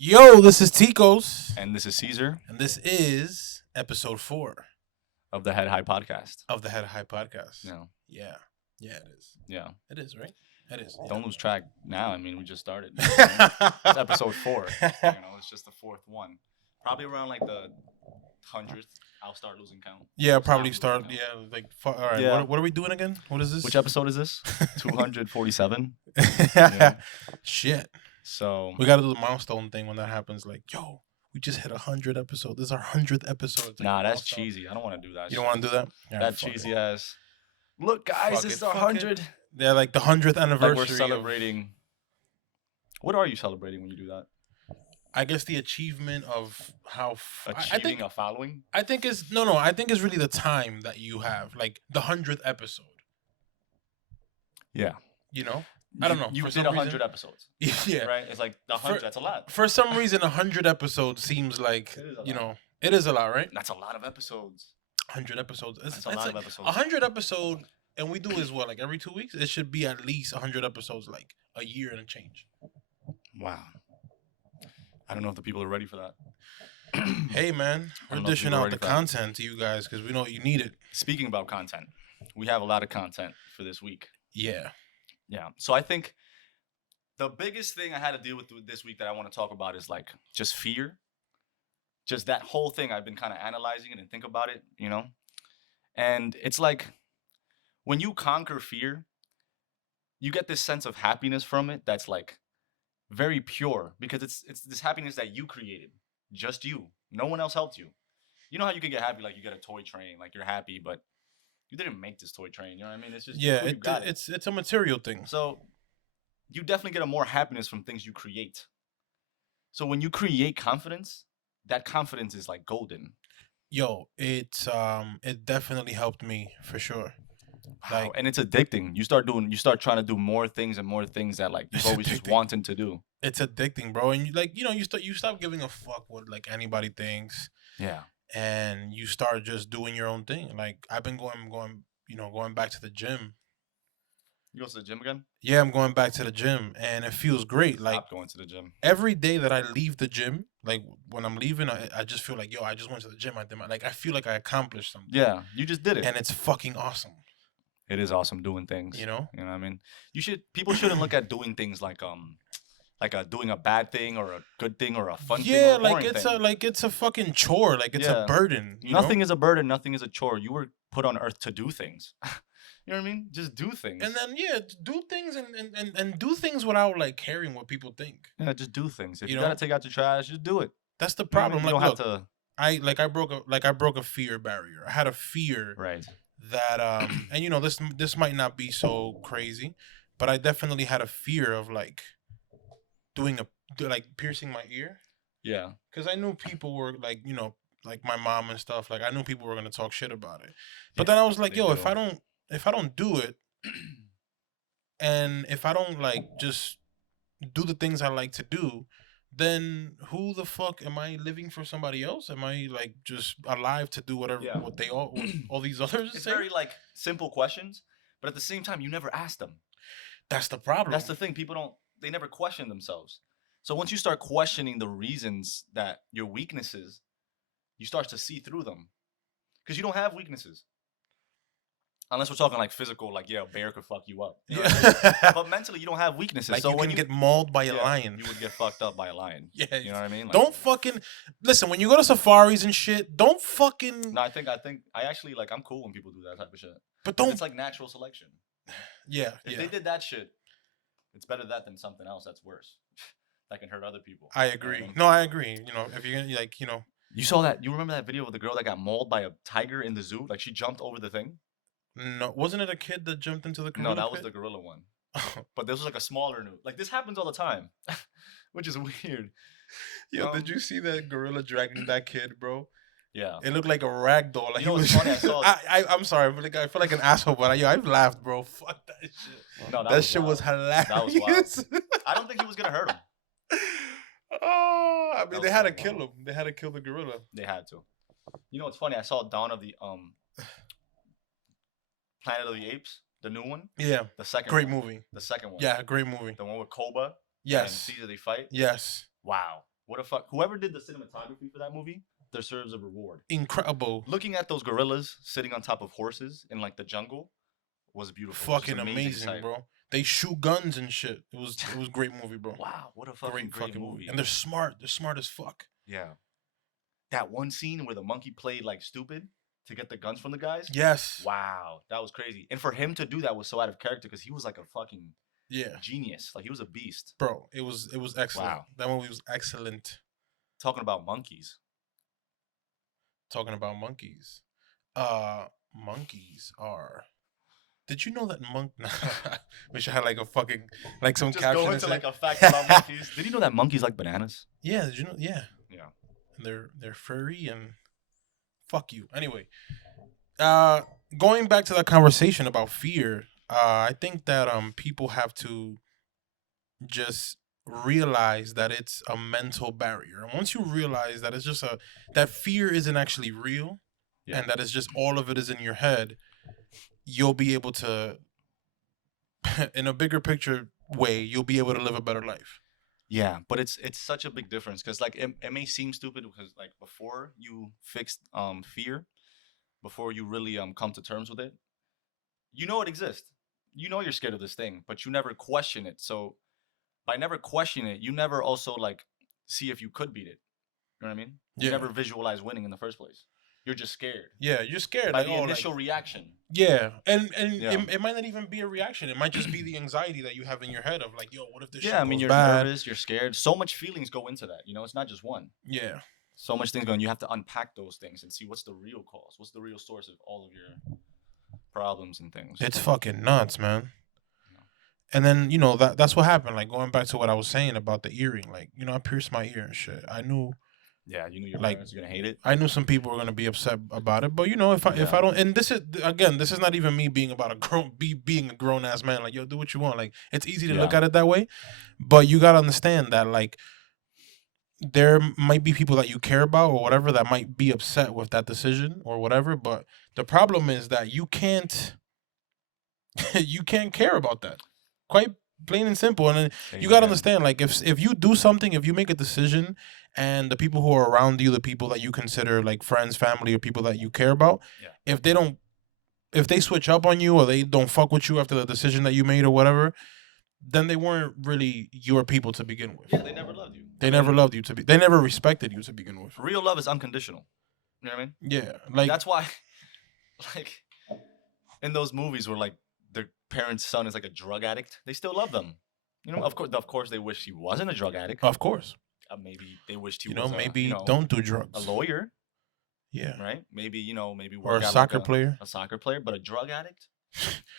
Yo, this is Ticos, And this is Caesar and this is episode 4 of the Head High Podcast. of the Head High Podcast. No. Yeah, it is. Yeah. It is, right? It is. Don't lose track now. I mean, we just started. It's episode 4. It's just the 4th one. Probably around like the 100th, I'll start losing count. Yeah, probably start. Yeah, like all right. Yeah. What are we doing again? What is this? Which episode is this? 247. Shit. So we gotta do the milestone thing when that happens. Like, yo, we just hit 100 episodes. This is our 100th episode. It's like nah, that's milestone. cheesy. I don't want to do that. You don't want to do that? Yeah, that fuck cheesy it. ass. Look, guys, Fuck this it, is our fuck 100. Yeah, like the 100th anniversary. Like we're celebrating. What are you celebrating when you do that? I guess the achievement of how Achieving a following? I think is no. I think it's really the time that you have, like the 100th episode. Yeah. You know, I don't know. You for did some 100 reason, episodes. yeah. Right? It's like the 100. That's a lot. For some reason, 100 episodes seems like It is a you lot. know it is a lot, right? That's a lot of episodes. 100 episodes. That's a lot of episodes. 100 episode, and we do is what, like every 2 weeks. It should be at least 100 episodes, like a year and a change. Wow. I don't know if the people are ready for that. Hey man, I we're don't know if dishing people are out ready the for that. content to you guys because we know you need it. Speaking about content, we have a lot of content for this week. Yeah. Yeah. So I think the biggest thing I had to deal with this week that I want to talk about is like just fear. Just that whole thing. I've been kind of analyzing it and think about it, And it's like when you conquer fear, you get this sense of happiness from it that's like very pure because it's this happiness that you created. Just you. No one else helped you. You know how you can get happy, like you get a toy train, like you're happy, but you didn't make this toy train. You know what I mean? It's just you got it. It's a material thing. So you definitely get a more happiness from things you create. So when you create confidence, that confidence is like golden. Yo, it definitely helped me for sure. Wow. Like, And it's addicting. You start trying to do more things and more things that like you've It's always just addicting. wanted to do. it's addicting, bro. And you stop giving a fuck what like anybody thinks, Yeah. and you start just doing your own thing. Like I've been going back to the gym. You go to the gym again? Yeah, I'm going back to the gym, and it feels great. Like Stop going to the gym. every day that I leave the gym, like when I'm leaving, I just feel like, yo, I just went to the gym. I feel like I accomplished something. Yeah. You just did it. And it's fucking awesome. It is awesome doing things. You know? You know what I mean? People shouldn't look at doing things like doing a bad thing or a good thing or a fun thing. Yeah, or a like boring thing. it's a fucking chore. Like it's Yeah. a burden. You Nothing know? is a burden, nothing is a chore. You were put on earth to do things. You know what I mean? Just do things. And then do things and do things without like caring what people think. Yeah, just do things. If You you, know? gotta take out your trash, just do it. That's the You know what I problem. mean? You Like, don't look, have to I broke a fear barrier. I had a fear right. that and this might not be so crazy, but I definitely had a fear of like piercing my ear, Yeah. because I knew people were like like my mom and stuff. Like I knew people were gonna talk shit about it, but then I was like, they yo, do. if I don't do it, and if I don't like just do the things I like to do, then who the fuck am I living for? Somebody else? Am I like just alive to do whatever Yeah. what all these others It's say? very like simple questions, but at the same time you never ask them. That's the problem. That's the thing. They never question themselves. So once you start questioning the reasons that your weaknesses, you start to see through them. Because you don't have weaknesses. Unless we're talking like physical, like, yeah, a bear could fuck you up. You know what I mean? Yeah. But mentally, you don't have weaknesses. Like so you when can get mauled by a lion. You would get fucked up by a lion. Yeah. You know what I mean? Like, Don't fucking listen when you go to safaris and shit. Don't fucking. No, I think I actually like I'm cool when people do that type of shit. But 'Cause don't. It's like natural selection. Yeah. If Yeah. they did that shit, it's better that than something else that's worse. That can hurt other people. I You know what agree. mean? No, I agree. If you're gonna like You saw that? You remember that video of the girl that got mauled by a tiger in the zoo? Like she jumped over the thing. no, wasn't it a kid that jumped into the No, gorilla that was pit? the gorilla one. But this was like a smaller new. Like this happens all the time, which is weird. Yo, did you see that gorilla dragging that kid, bro? Yeah. It looked like a rag doll. Like You know what's funny? I saw- I'm sorry, but I feel like an asshole, but I've laughed, bro. Fuck that shit. No, That shit was wild. hilarious. wild. I don't think he was gonna hurt him. Oh, I mean, That they was had to so kill wild. him. They had to kill the gorilla. They had to. You know what's funny? I saw Dawn of the Planet of the Apes, the new one, Yeah, the second. great one. movie. The second one. Yeah, great movie. The one with Koba. And Yes, Caesar they fight. yes. Wow. What a fuck. Whoever did the cinematography for that movie deserves a reward. Incredible. Looking at those gorillas sitting on top of horses in like the jungle was beautiful. It was Fucking just amazing, sight. bro. They shoot guns and shit. It was a great movie, bro. Wow, what a fucking great movie. And they're smart. They're smart as fuck. Yeah. That one scene where the monkey played like stupid to get the guns from the guys. Yes. Wow, that was crazy. And for him to do that was so out of character because he was like a fucking genius. Like he was a beast. Bro, it was excellent. Wow. That movie was excellent. Talking about monkeys. Monkeys are. Did you know that wish I had like a fucking like some Just caption. Go into like a fact about monkeys. Did you know that monkeys like bananas? Yeah. Did you know? Yeah. Yeah. They're furry and fuck you. Anyway, going back to that conversation about fear, I think that people have to just realize that it's a mental barrier. And once you realize that it's just that fear isn't actually real, and that it's just all of it is in your head, you'll be able to, in a bigger picture way, you'll be able to live a better life. Yeah, but it's such a big difference because like it may seem stupid because like before you fixed fear, before you really come to terms with it, you know it exists. You know you're scared of this thing, but you never question it. So by never questioning it, you never also like see if you could beat it. You know what I mean? You never visualize winning in the first place. You're just scared. Yeah, you're scared. By the initial reaction. Yeah, and it might not even be a reaction. It might just be the anxiety that you have in your head of like, yo, what if this shit goes you're bad? nervous, you're scared. So much feelings go into that. You know, it's not just one. Yeah. So much things going. You have to unpack those things and see what's the real cause. What's the real source of all of your problems and things. It's fucking nuts, man. And then, you know, that's what happened. Like, going back to what I was saying about the earring. Like, you know, I pierced my ear and shit. I knew... Yeah, you knew your parents were gonna hate it. I knew some people were gonna be upset about it, but you know, if I don't, and this is not even me being about being a grown ass man. Like, yo, do what you want. Like, it's easy to look at it that way, but you gotta understand that like there might be people that you care about or whatever that might be upset with that decision or whatever. But the problem is that you can't care about that. Quite plain and simple. And you gotta understand, like if you do something, if you make a decision, and the people who are around you, the people that you consider like friends, family, or people that you care about, if they switch up on you or they don't fuck with you after the decision that you made or whatever, then they weren't really your people to begin with. Yeah, they never loved you. They never respected you to begin with. Real love is unconditional. You know what I mean? Yeah, like that's why, like, in those movies where like their parents' son is like a drug addict, they still love them. You know, of course, they wish he wasn't a drug addict. Of course. Maybe they wished he was maybe don't do drugs. A lawyer. Yeah. Right? Maybe, or a soccer player. A soccer player, but a drug addict?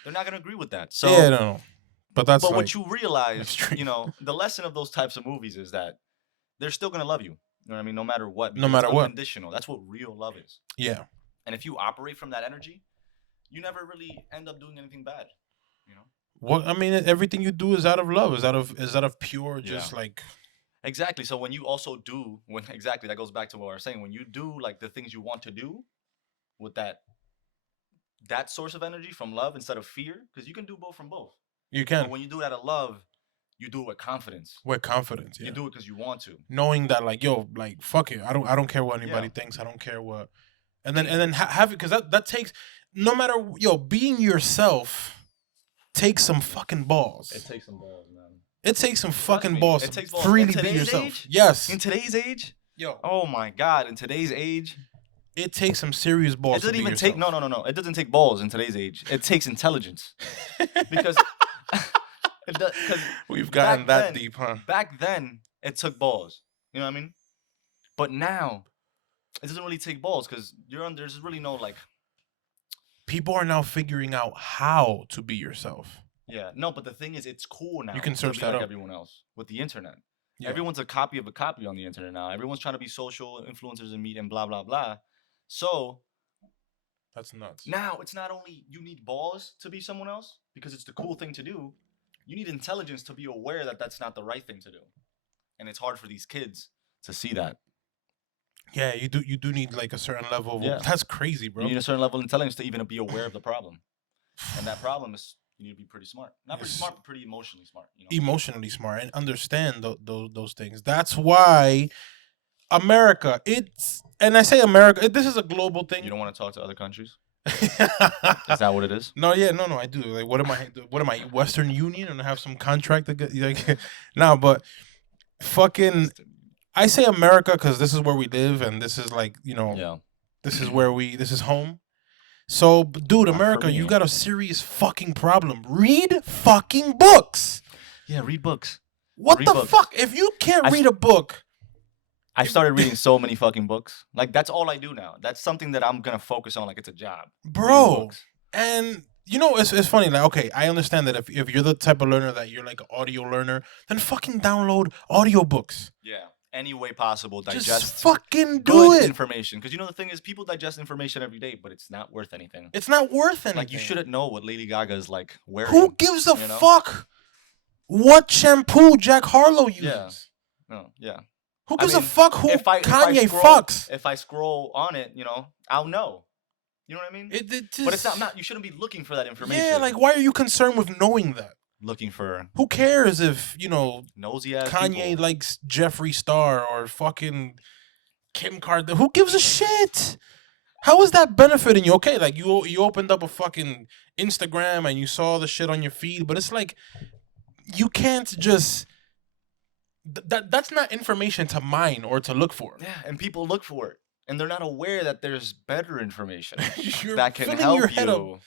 They're not going to agree with that. So yeah, no. But like, what you realize, the lesson of those types of movies is that they're still going to love you. You know what I mean? No matter what. No matter what. Unconditional. That's what real love is. Yeah. And if you operate from that energy, you never really end up doing anything bad. You know? Well, I mean, everything you do is out of love. Is out of pure, just like. Exactly. So when you also do, that goes back to what I was saying. When you do like the things you want to do with that source of energy from love instead of fear, because you can do both from both. You can. But when you do it out of love, you do it with confidence. With confidence, yeah. You do it because you want to. Knowing that, like, yo, like, fuck it. I don't care what anybody thinks. I don't care what. And then have it, because that takes, no matter, being yourself takes some fucking balls. It takes some balls, man. It takes some fucking balls to freely be yourself. Age? Yes. In today's age? Yo. Oh my God. In today's age? It takes some serious balls. It doesn't even take, no. It doesn't take balls in today's age. It takes intelligence. Because we've gotten that deep, huh? Back then, it took balls. You know what I mean? But now, it doesn't really take balls because there's really no like. People are now figuring out how to be yourself. Yeah, no, but the thing is, it's cool now. You can search that like up. Everyone else with the internet. Yeah. Everyone's a copy of a copy on the internet now. Everyone's trying to be social influencers and meet and blah blah blah. So that's nuts. Now it's not only you need balls to be someone else because it's the cool thing to do. You need intelligence to be aware that that's not the right thing to do, and it's hard for these kids to see that. Yeah, you do need like a certain level of that's crazy, bro. You need a certain level of intelligence to even be aware of the problem. And that problem is You need to be pretty smart. Not pretty Yes. smart, but pretty emotionally smart. Emotionally smart and understand those things. That's why America. It's and I say America. This is a global thing. You don't want to talk to other countries. Is Is that what it is? No, yeah, no, I do. Like, what am I? What am I? Western Union, and I have some contract to get like, no, but fucking, I say America because this is where we live, and this is like, Yeah. this is where this is home. So, dude, Not for America, you me. got a serious fucking problem. Read fucking books. Yeah, read books. What Read the books. fuck? If you can't I read a book, I started reading so many fucking books. Like, that's all I do now. That's something that I'm gonna focus on. Like, it's a job. Reading bro, books. and it's funny. Like, okay, I understand that if you're the type of learner that you're like an audio learner, then fucking download audiobooks. Yeah. Any way possible, digest Just fucking do good it. information. Because the thing is, people digest information every day, but it's not worth anything. It's not worth anything. Like, you shouldn't know what Lady Gaga is like wearing. Who gives a you know? fuck what shampoo Jack Harlow uses? Yeah. No, yeah. Who I gives a mean, fuck who if I Kanye scroll, fucks? If I scroll on it, I'll know. You know what I mean? But it's not. You shouldn't be looking for that information. Yeah, like, why are you concerned with knowing that? Looking for Who cares if nosy ass Kanye people. likes Jeffree Star or fucking Kim Kardashian? Who gives a shit? How is that benefiting you? Okay, like you opened up a fucking Instagram and you saw the shit on your feed, but it's like you can't just that's not information to mine or to look for. Yeah, and people look for it, and they're not aware that there's better information You're that can filling help your head up.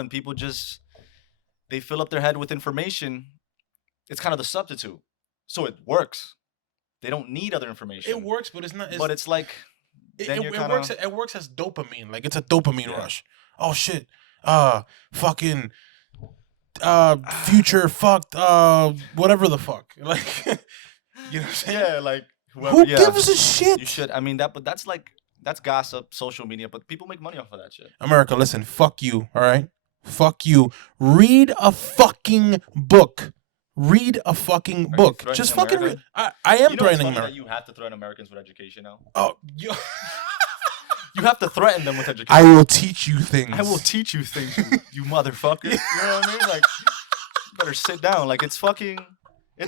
and people just they fill up their head with information. It's kind of the substitute, so it works. They don't need other information. It works, but it's not. But it's like then you're kinda, works. It works as dopamine. Like, it's a dopamine Yeah. rush. Oh shit. Fucking. Future fucked. Whatever the fuck. Like, you know what I'm saying? yeah, like Who gives a shit? You should. I mean but that's gossip, social media. But people make money off of that shit. America, listen. Fuck you. All right. Fuck you. Read a fucking book. Read a fucking you book. threatening Just fucking read. America? I am You know it's threatening funny that America. you have to threaten Americans with education now. Oh, you. You have to threaten them with education. I will teach you things. I will teach you things, you motherfucker. You know what I mean? Like, you better sit down. Like, it's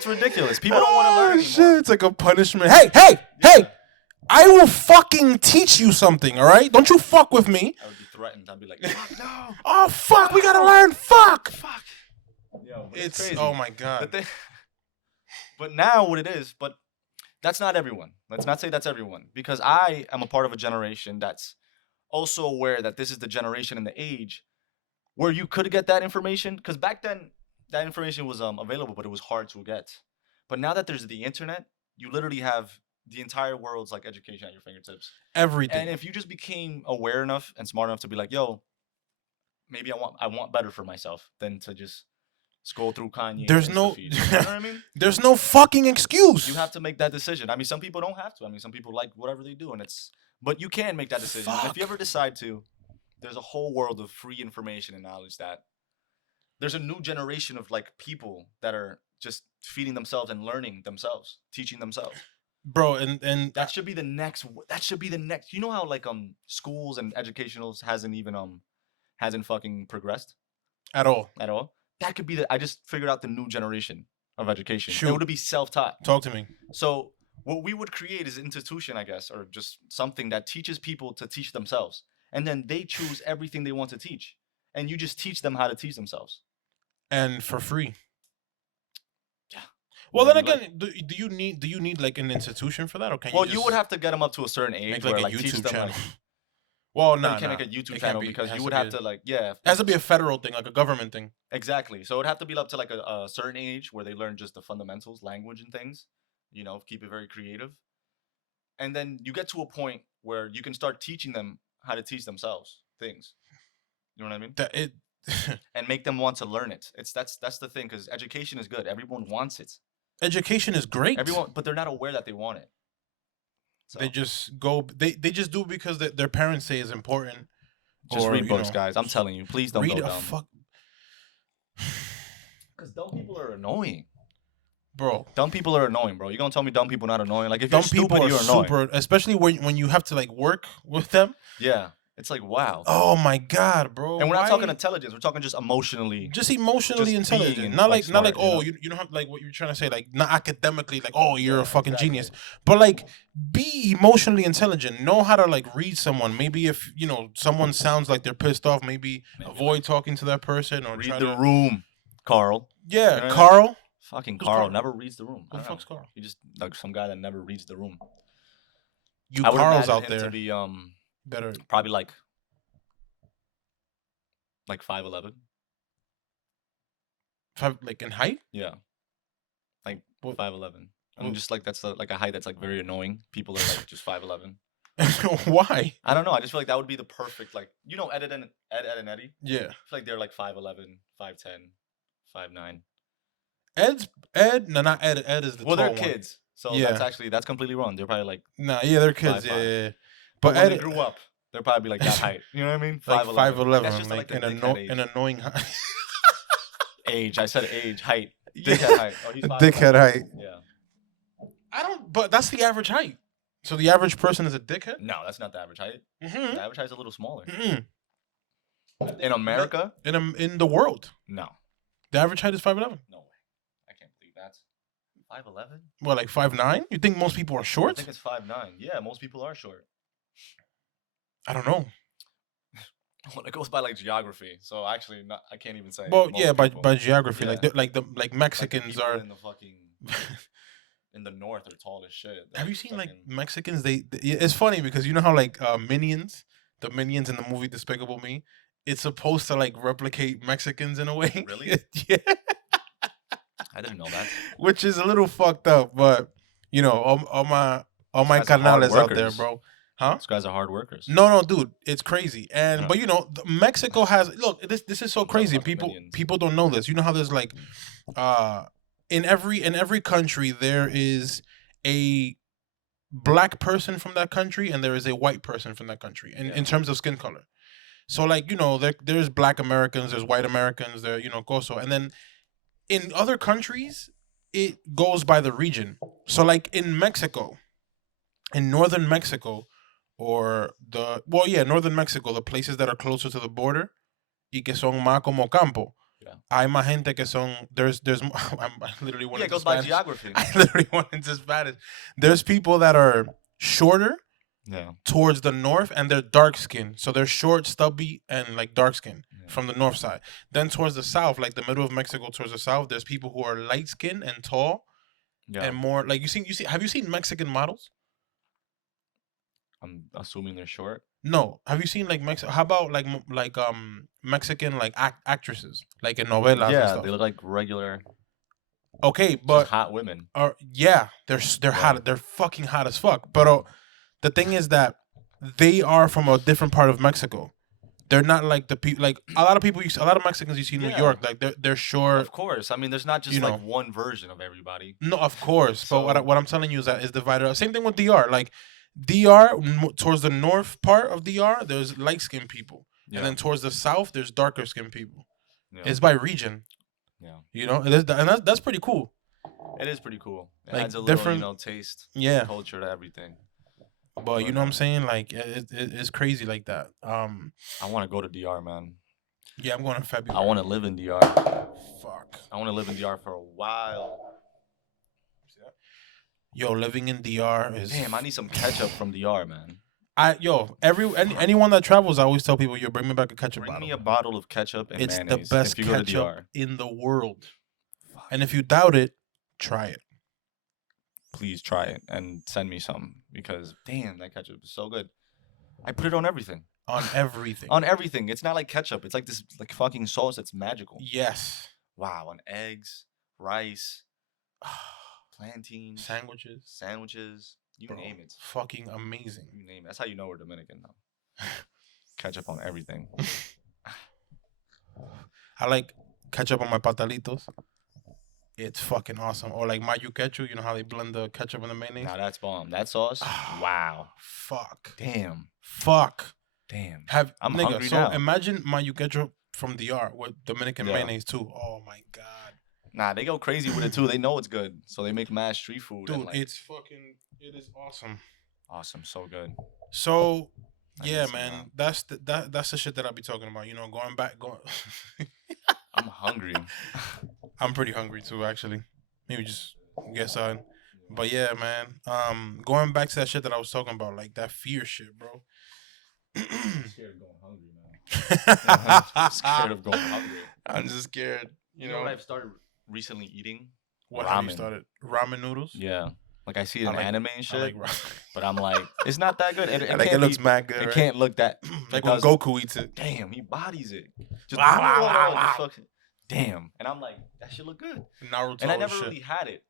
ridiculous. People don't want to learn anymore. Shit, it's like a punishment. Hey! I will fucking teach you something, all right? Don't you fuck with me. I would be threatened. I'd be like, fuck, no. Oh, fuck, we gotta learn. Fuck. Yo, but It's, crazy. oh my God. But now what it is, but that's not everyone. Let's not say that's everyone. Because I am a part of a generation that's also aware that this is the generation and the age where you could get that information. Because back then, that information was available, but it was hard to get. But now that there's the internet, you literally have the entire world's like education at your fingertips. Everything. And if you just became aware enough and smart enough to be like, yo, maybe I want better for myself than to just scroll through Kanye. There's Insta no, feed. You know what I mean? there's no fucking excuse. You have to make that decision. I mean, some people don't have to. I mean, some people like whatever they do, but you can make that decision. And if you ever decide to, there's a whole world of free information and knowledge that there's a new generation of like people that are just feeding themselves and learning themselves, teaching themselves. Bro, and That should be the next. That should be the next. You know how like schools and educationals hasn't fucking progressed at all. at all. That could be I just figured out the new generation of education. Shoot. It would be self-taught. Talk to me. So what we would create is an institution, I guess, or just something that teaches people to teach themselves, and then they choose everything they want to teach, and you just teach them how to teach themselves. And for free. Yeah. Well, then Maybe, again, do you need like an institution for that, or can Well, you? you would have to get them up to a certain age make where like a teach YouTube them. channel. Like, Well, you no, can't make a YouTube It can't channel be. because It has you to would be have a- to like yeah. It has to be a federal thing, like a government thing. Exactly. So it would have to be up to like a certain age where they learn just the fundamentals, language and things, keep it very creative. And then you get to a point where you can start teaching them how to teach themselves things. You know what I mean? That it. And make them want to learn it. That's the thing, because education is good. Everyone wants it. Education is great. Everyone, but they're not aware that they want it. So They just go. They just do it because their parents say it's important. just or, read you books, know, guys. I'm telling you, please don't Read go a dumb. fuck, Because dumb people are annoying. bro. Dumb people are annoying, bro. You gonna tell me dumb people not annoying? Like if Dumb you're people stupid, are you're annoying. super, especially when you have to like work with them. Yeah. It's like, wow. Oh my god, bro! And we're not talking Why? intelligence. We're talking just emotionally. Just emotionally Just being intelligent, not like smart, you oh know? you don't have like what you're trying to say, like not academically, like oh you're a Yeah, fucking exactly. genius, but like be emotionally intelligent, know how to like read someone. Maybe if someone sounds like they're pissed off, maybe avoid talking to that person or try Read the to room, Carl. yeah, You know what I mean? Carl. Fucking Who's Carl Carl? never reads the room. Who I the don't know. fuck's Carl? He just like some guy that never reads the room. You I would Carls imagine out him to there be better probably like 5'11". like in height. Yeah, like What? 5'11". I mean, Well- just like that's like a height that's like very annoying. People are like just 5'11". Why? I don't know. I just feel like that would be the perfect like Ed and Eddie. Yeah, I feel like they're like 5'11", 5'10", 5'9". Ed. No, not Ed. Ed is the Well, tall they're one. kids, so Yeah. that's completely wrong. They're probably like Nah, yeah, they're kids. 5'5". Yeah, yeah, yeah. But But when they Ed, grew up, they're probably like that height. You know what I mean? like 5'11". 5'11", That's just like the an dickhead age. an annoying height. Age. I said age. Height. Yeah. Dickhead height. Oh, he's 5'11". Dickhead height. Yeah. I don't. But that's the average height. So the average person is a dickhead. No, that's not the average height. Mm-hmm. The average height is a little smaller. Mm-hmm. In America? In the world, No. the average height is 5'11". No way. I can't believe that. 5'11"? Well, like 5'9". You think most people are I short? think it's 5'9". Yeah, most people are short. I don't know. Well, it goes by like geography. So actually, I can't even say. Well, most yeah, people. by geography, Yeah. like like Like the Mexicans people are. in the fucking in the north are tall as shit. They're Have you seen like fucking- Mexicans? It's funny because you know how like Minions, the Minions in the movie Despicable Me, it's supposed to like replicate Mexicans in a way. Really? Yeah. I didn't know that. Which is a little fucked up, but all my guys are hard canales out there, workers. bro. Huh? These guys are hard workers. No, dude, it's crazy. And Yeah. but Mexico has this is so crazy. fucking People Minions. people don't know this. You know how there's like in every country there is a black person from that country and there is a white person from that country in, Yeah. in terms of skin color. So like, there's black Americans, there's white Americans, there, coso. And then in other countries, it goes by the region. So like in Mexico, in northern Mexico, or northern Mexico, the places that are closer to the border, y que son más como campo. Yeah. Hay más gente que son I literally went Yeah, it into goes by Spanish. geography. I literally went into Spanish. There's people that are shorter Yeah. towards the north and they're dark skinned. So they're short, stubby, and like dark skinned from the north side. Then towards the south, like the middle of Mexico towards the south, there's people who are light skinned and tall Yeah. and more like have you seen Mexican models? I'm assuming they're short. No. Have you seen like how about like Mexican like actresses like in novelas and Yeah, stuff? they look like regular, Okay, just but hot women. yeah, they're hot. They're fucking hot as fuck. But the thing is that they are from a different part of Mexico. They're not like the people. Like a lot of people, a lot of Mexicans you see in New Yeah. York. Like they're short. Of course. I mean, there's not just You like know. one version of everybody. No, of course. But So- what I'm telling you is that it's divided up. Same thing with DR. Like DR towards the north part of DR, there's light skinned people, Yeah. and then towards the south, there's darker skinned people. Yeah. It's by region. Yeah. And that's pretty cool. It is pretty cool. It Like, adds a little, different- taste, Yeah. culture to everything. But you know what I'm saying? Like it's crazy like that. I want to go to DR, man. Yeah, I'm going in February. I want to live in DR. Fuck. I want to live in DR for a while. Yo, living in DR is. Damn, I need some ketchup from DR, man. Anyone that travels, I always tell people, yo, bring me back a ketchup Bring bottle. me a bottle of ketchup and It's mayonnaise the best if you go to ketchup DR. in the world. And if you doubt it, try it. Please try it and send me some because damn, that ketchup is so good. I put it on everything. On everything. On everything. It's not like ketchup. It's like this like fucking sauce that's magical. Yes. Wow, on eggs, rice, plantains, Sandwiches. you Bro, name it. Fucking amazing. You name it. That's how you know we're Dominican though. Ketchup on everything. I like ketchup on my patalitos. It's fucking awesome. Or like mayo ketchup. You know how they blend the ketchup and the mayonnaise? Now that's bomb. That sauce. Wow. Fuck. Damn. Fuck. Damn. I'm hungry nigga. So now. imagine mayo ketchup from DR with Dominican Yeah. mayonnaise too. Oh my god. Nah, they go crazy with it too. They know it's good, so they make mad street food. Dude, and, like, it is awesome. awesome. So good. So, I need Yeah, some man. ramen. That's the shit that I'll be talking about. Going. I'm hungry. I'm pretty hungry too, actually. Maybe just get something. But yeah, man. Going back to that shit that I was talking about, like that fear shit, bro. I'm scared of going hungry, man. I'm scared of going hungry. I'm just scared. You know what I've started recently eating? What have you Ramen. started? Ramen noodles. Yeah. Like I see it I in like. anime and I like shit, ramen. but I'm like, it's not that good. I It like it can't looks be. mad good, It right? can't look that. Like It when doesn't. Goku eats it. Damn, he bodies it. Just Wow, wow, wow, just wow. fucking. Damn. And I'm like, that shit look good. Naruto And I never shit. really had it.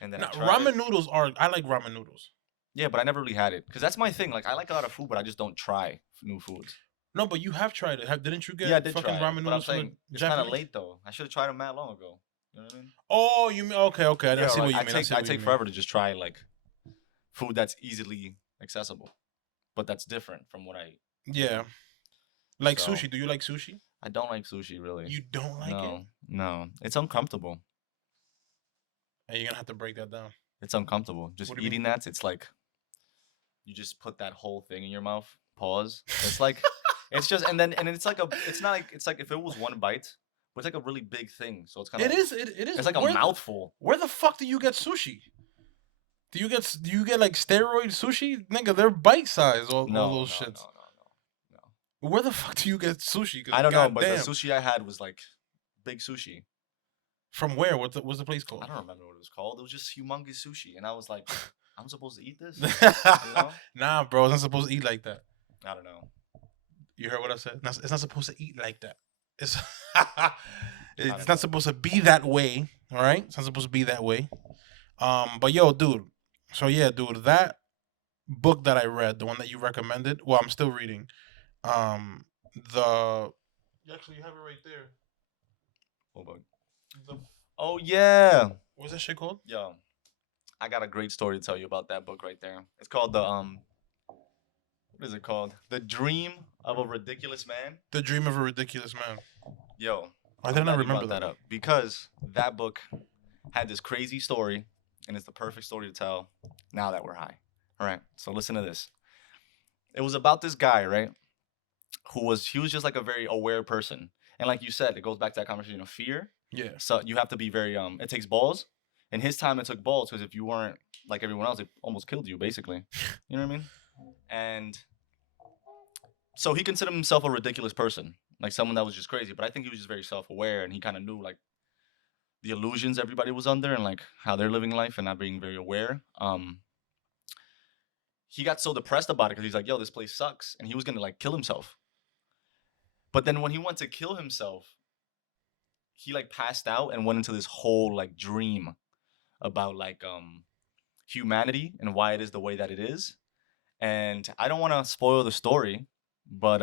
And then I Nah, tried ramen it. noodles are. I like ramen noodles. Yeah, but I never really had it because that's my thing. Like I like a lot of food, but I just don't try new foods. No, but you have tried it. Didn't you get Yeah, I did fucking try it, ramen but I'm noodles from the saying it's kind of Japanese? late though. I should have tried them that long ago. You know what I mean? Oh, you mean okay, okay. I Yeah, see like what you I mean. take see I what you take mean. forever to just try like food that's easily accessible, but that's different from what I Yeah, like so sushi. Do you like sushi? I don't like sushi really. You don't like it? No, it's uncomfortable. Hey, you're gonna have to break that down. It's uncomfortable. Just What do you eating mean? that, it's like you just put that whole thing in your mouth. Pause. It's like it's just and it's like a it's not like it's like if it was one bite, but it's like a really big thing. So it's kind of It like is. It is. it's like a mouthful. Where the fuck do you get sushi? Do you get like steroid sushi? Nigga, they're bite size. All No, those no, no, shits. no, no, no. Where the fuck do you get sushi? Cause I don't know, but the goddamn, sushi I had was like big sushi. from where? What's the place called? I don't remember what it was called. It was just humongous sushi, and I was like, I'm supposed to eat this? You know? Nah, bro, it's not supposed to eat like that. I don't know. You heard what I said? It's not supposed to eat like that. It's don't it's know. not supposed to be that way. All right, it's not supposed to be that way. But yo, dude. So yeah, dude, that book that I read, the one that you recommended. Well, I'm still reading. The actually you have it right there. What about- The, Oh yeah. what's that shit called? Yo, I got a great story to tell you about that book right there. It's called the what is it called? The Dream of a Ridiculous Man. The Dream of a Ridiculous Man. Yo, I I'm didn't glad you remember brought that. up because that book had this crazy story, and it's the perfect story to tell now that we're high. All right, so listen to this. It was about this guy, right? He was just like a very aware person, and like you said, it goes back to that conversation of fear. Yeah. So you have to be very It takes balls. In his time, it took balls because if you weren't like everyone else, it almost killed you, basically. You know what I mean? And so he considered himself a ridiculous person, like someone that was just crazy. But I think he was just very self-aware, and he kind of knew like the illusions everybody was under and like how they're living life and not being very aware. He got so depressed about it because he's like, "Yo, this place sucks," and he was gonna like kill himself. But then when he went to kill himself, he like passed out and went into this whole like dream about like humanity and why it is the way that it is. And I don't want to spoil the story, but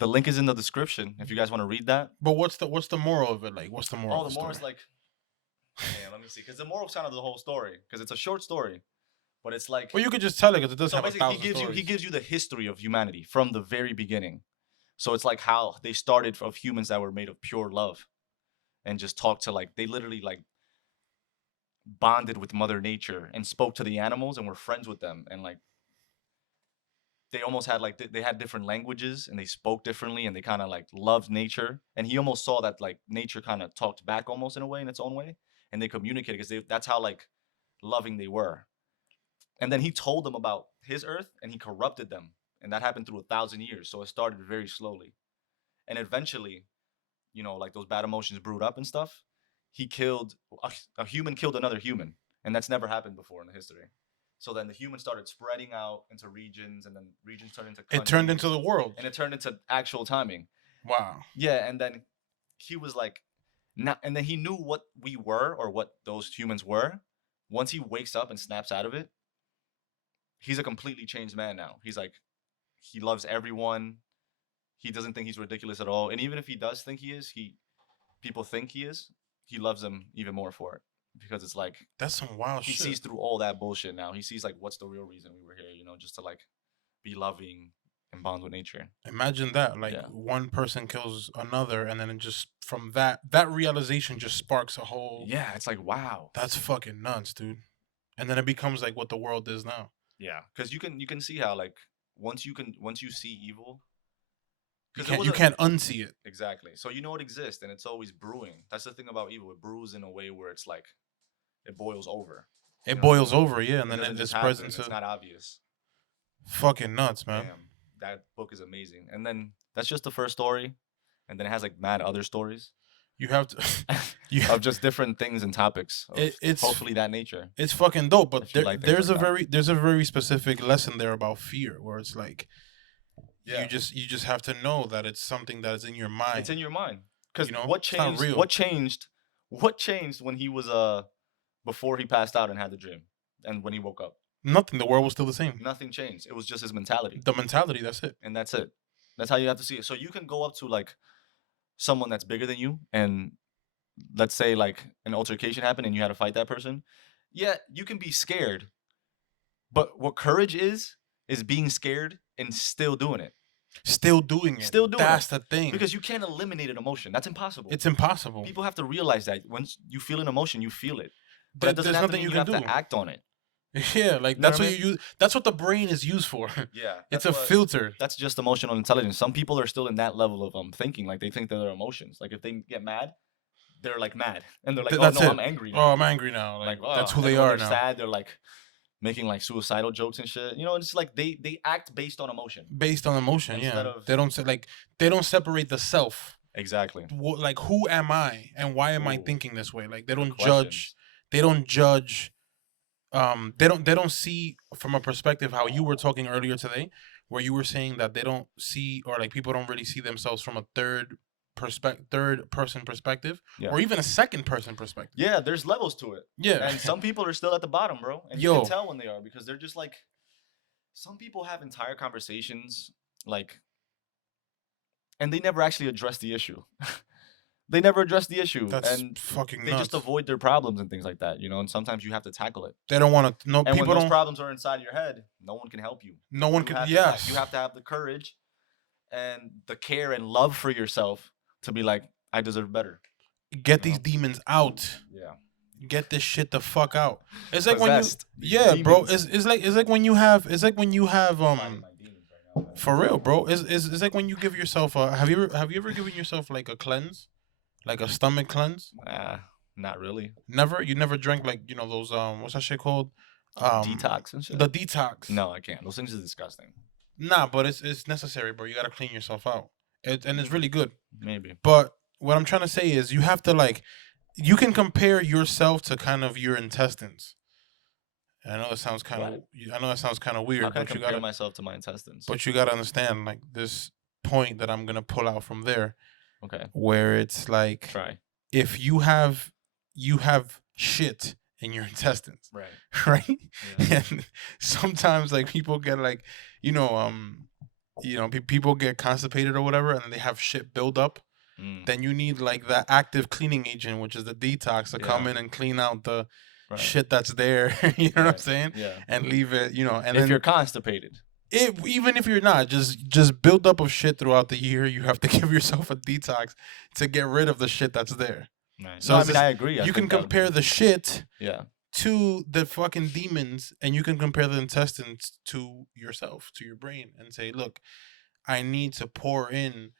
the link is in the description if you guys want to read that. But what's the moral of it? Like, what's the moral? Oh, of the the moral is story? like, man, let me see, because the moral is kind of the whole story, because it's a short story, but it's like, Well, you could just tell it because it does so have a basically thousand stories. he gives you the history of humanity from the very beginning. So it's like how they started of humans that were made of pure love, and just talked to like they literally like bonded with Mother Nature and spoke to the animals and were friends with them, and like they almost had like they had different languages and they spoke differently and they kind of like loved nature, and he almost saw that like nature kind of talked back almost in a way, in its own way, and they communicated because that's how like loving they were. And then he told them about his earth and he corrupted them, and that happened through 1,000 years. So it started very slowly, and eventually, like those bad emotions brewed up and stuff. He killed a human, killed another human, and that's never happened before in the history. So then the humans started spreading out into regions, and then regions turned into countries. It turned into the world. And it turned into actual timing. Wow. Yeah, and then he was like, not, and then he knew what we were or what those humans were. Once he wakes up and snaps out of it, he's a completely changed man now. He's like, he loves everyone. He doesn't think he's ridiculous at all. And even if he does think he is, people think he is, he loves them even more for it. Because it's like That's some wild he shit. sees through all that bullshit now. He sees like what's the real reason we were here, just to like be loving and bond with nature. Imagine that, like Yeah. one person kills another, and then it just from that realization just sparks a whole. Yeah, it's like wow. That's fucking nuts, dude. And then it becomes like what the world is now. Yeah, because you can see how like once you see evil, You can't unsee it. exactly. So you know it exists and it's always brewing. That's the thing about evil. It brews in a way where it's like it boils over. It You know what I boils mean? over, yeah, and It then doesn't it's just happen. present It's to not obvious. fucking nuts, man. Damn, that book is amazing. And then that's just the first story, and then it has like mad other stories You have to, you, of just different things and topics. Of it's hopefully that nature. it's fucking dope. But If you like things there's like a that. there's a very specific lesson there about fear, where it's like Yeah. you just have to know that it's something that is in your mind. It's in your mind. Because You know, what it's not changed? real. What changed? What changed when he was before he passed out and had the dream, and when he woke up? Nothing. The world was still the same. Nothing changed. It was just his mentality, The mentality. That's it. and that's it. That's how you have to see it. So you can go up to like someone that's bigger than you, and let's say like an altercation happened, and you had to fight that person. Yeah, you can be scared, but what courage is being scared and still doing it. Still doing it. Still doing That's it. the thing. Because you can't eliminate an emotion. That's impossible. It's impossible. People have to realize that once you feel an emotion, you feel it. But There- it doesn't there's have to nothing mean you you can have do. to act on it. Yeah, like You know that's what I what you use. That's what the brain is used for. Yeah. It's a filter. That's just emotional intelligence. Some people are still in that level of thinking. Like they think that they're emotions. Like if they get mad, they're like mad. And they're like, oh That's no, it. I'm angry now. Oh, I'm angry now. Like, Like, that's who and they then when are they're now. sad, they're like making like suicidal jokes and shit. You know, it's like they act based on emotion. Based on emotion, Instead yeah. of- They don't say like they don't separate the self. Exactly. Like who am I and why am I Ooh. thinking this way? Like they don't Good judge. questions. They don't judge. They don't see from a perspective how you were talking earlier today, where you were saying that they don't see, or like people don't really see themselves from a third person perspective, Yeah. or even a second person perspective. Yeah, there's levels to it. Yeah. And some people are still at the bottom, bro. And you Yo. can tell when they are because they're just like some people have entire conversations like and they never actually address the issue. They never address the issue. That's and fucking they nuts. just avoid their problems and things like that, you know, and sometimes you have to tackle it. They don't want to. No, And people when those don't. problems are inside your head, no one can help you. No one You can. have to Yes. you have to have the courage and the care and love for yourself to be like, I deserve better. Get you these know? demons out. Yeah. Get this shit the fuck out. It's like when you. Possessed. These Yeah, bro. demons. It's like when you have. It's like when you have Fighting my demons right now, man. For real, bro. It's like when you give yourself a. Have you ever given yourself like a cleanse, like a stomach cleanse? Not really. Never. You never drank like those what's that shit called? Detox and shit. The detox. No, I can't. Those things are disgusting. Nah, but it's necessary, bro. You gotta clean yourself out. And it's really good. Maybe. But what I'm trying to say is you have to like, you can compare yourself to kind of your intestines. And I know that sounds kind of. I know that sounds kind of weird, How can I but you compare gotta. myself to my intestines? But you gotta understand like this point that I'm gonna pull out from there, Okay. where it's like Try. if you have shit in your intestines, Right. right? Yeah. And sometimes like people get like, people get constipated or whatever, and they have shit build up. Then you need like that active cleaning agent, which is the detox, to come Yeah. in and clean out the Right. shit that's there. You know what I'm Right. saying? Yeah. And leave it, and if then you're constipated. even if you're not, just build up of shit throughout the year. You have to give yourself a detox to get rid of the shit that's there. Right. So No, I it's mean, just- I agree. I You can think that would compare be- the shit Yeah. to the fucking demons, and you can compare the intestines to yourself, to your brain, and say, look, I need to pour in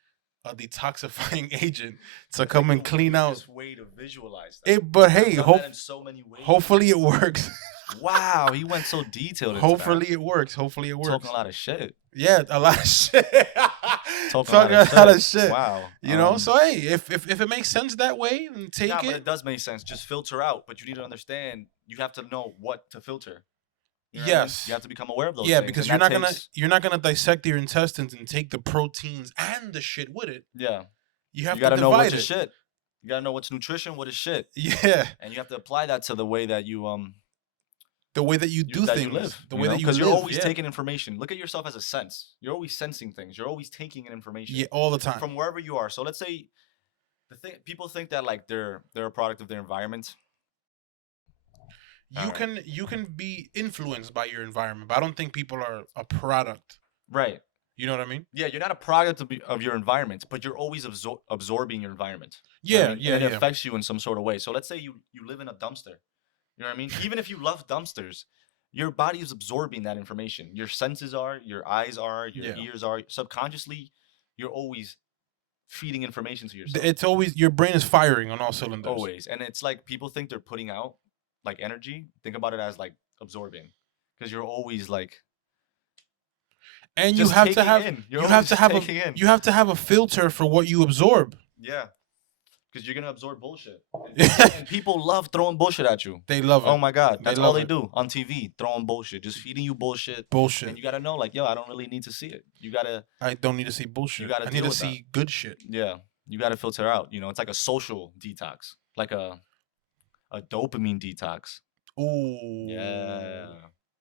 a detoxifying agent to come and clean out Way to visualize that. it. But hey, Done that in so many ways. hopefully it works. Wow, he went so detailed. Into Hopefully it works. Hopefully it that. works. Talking a lot of shit. Yeah, a lot of shit. Talking Talking a lot of shit. Wow. So hey, if it makes sense that way, then take Nah, it. but it does make sense. Just filter out. But you need to understand. You have to know what to filter. You know what I mean? Yes. You have to become aware of those Yeah, things. because and you're that not takes- gonna dissect your intestines and take the proteins and the shit with it. Yeah. You have You gotta to know divide what's it. shit. You gotta know what's nutrition, what is shit, Yeah, and you have to apply that to the way that you the way that you do that things, you live. the way that you because live. you're always yeah. taking information. Look at yourself as a sense. You're always sensing things. You're always taking in information. Yeah, all the time. From wherever you are. So let's say people think that like they're a product of their environment. You can be influenced by your environment, but I don't think people are a product. Right. You know what I mean? Yeah, you're not a product of your environment, but you're always absorbing your environment. Yeah, You know what I mean? yeah, And it yeah. affects you in some sort of way. So let's say you live in a dumpster. You know what I mean? Even if you love dumpsters, your body is absorbing that information. Your senses are, your eyes are, your Yeah. ears are. Subconsciously, you're always feeding information to yourself. It's always your brain is firing on all cylinders. Always. And it's like people think they're putting out like energy. Think about it as like absorbing, because you're always like And you just have to taking have in. You're you have always to have taking a in. you have to have a filter for what you absorb. Yeah. Because you're gonna absorb bullshit. And people love throwing bullshit at you. They love it. Oh my God. They That's love all they it. do on TV. Throwing bullshit. Just feeding you bullshit. Bullshit. And you gotta know, like, yo, I don't really need to see it. You gotta I don't need to see bullshit. gotta I need deal to with that. see good shit. Yeah. You gotta filter out. You know, it's like a social detox. Like a dopamine detox. Ooh. Yeah.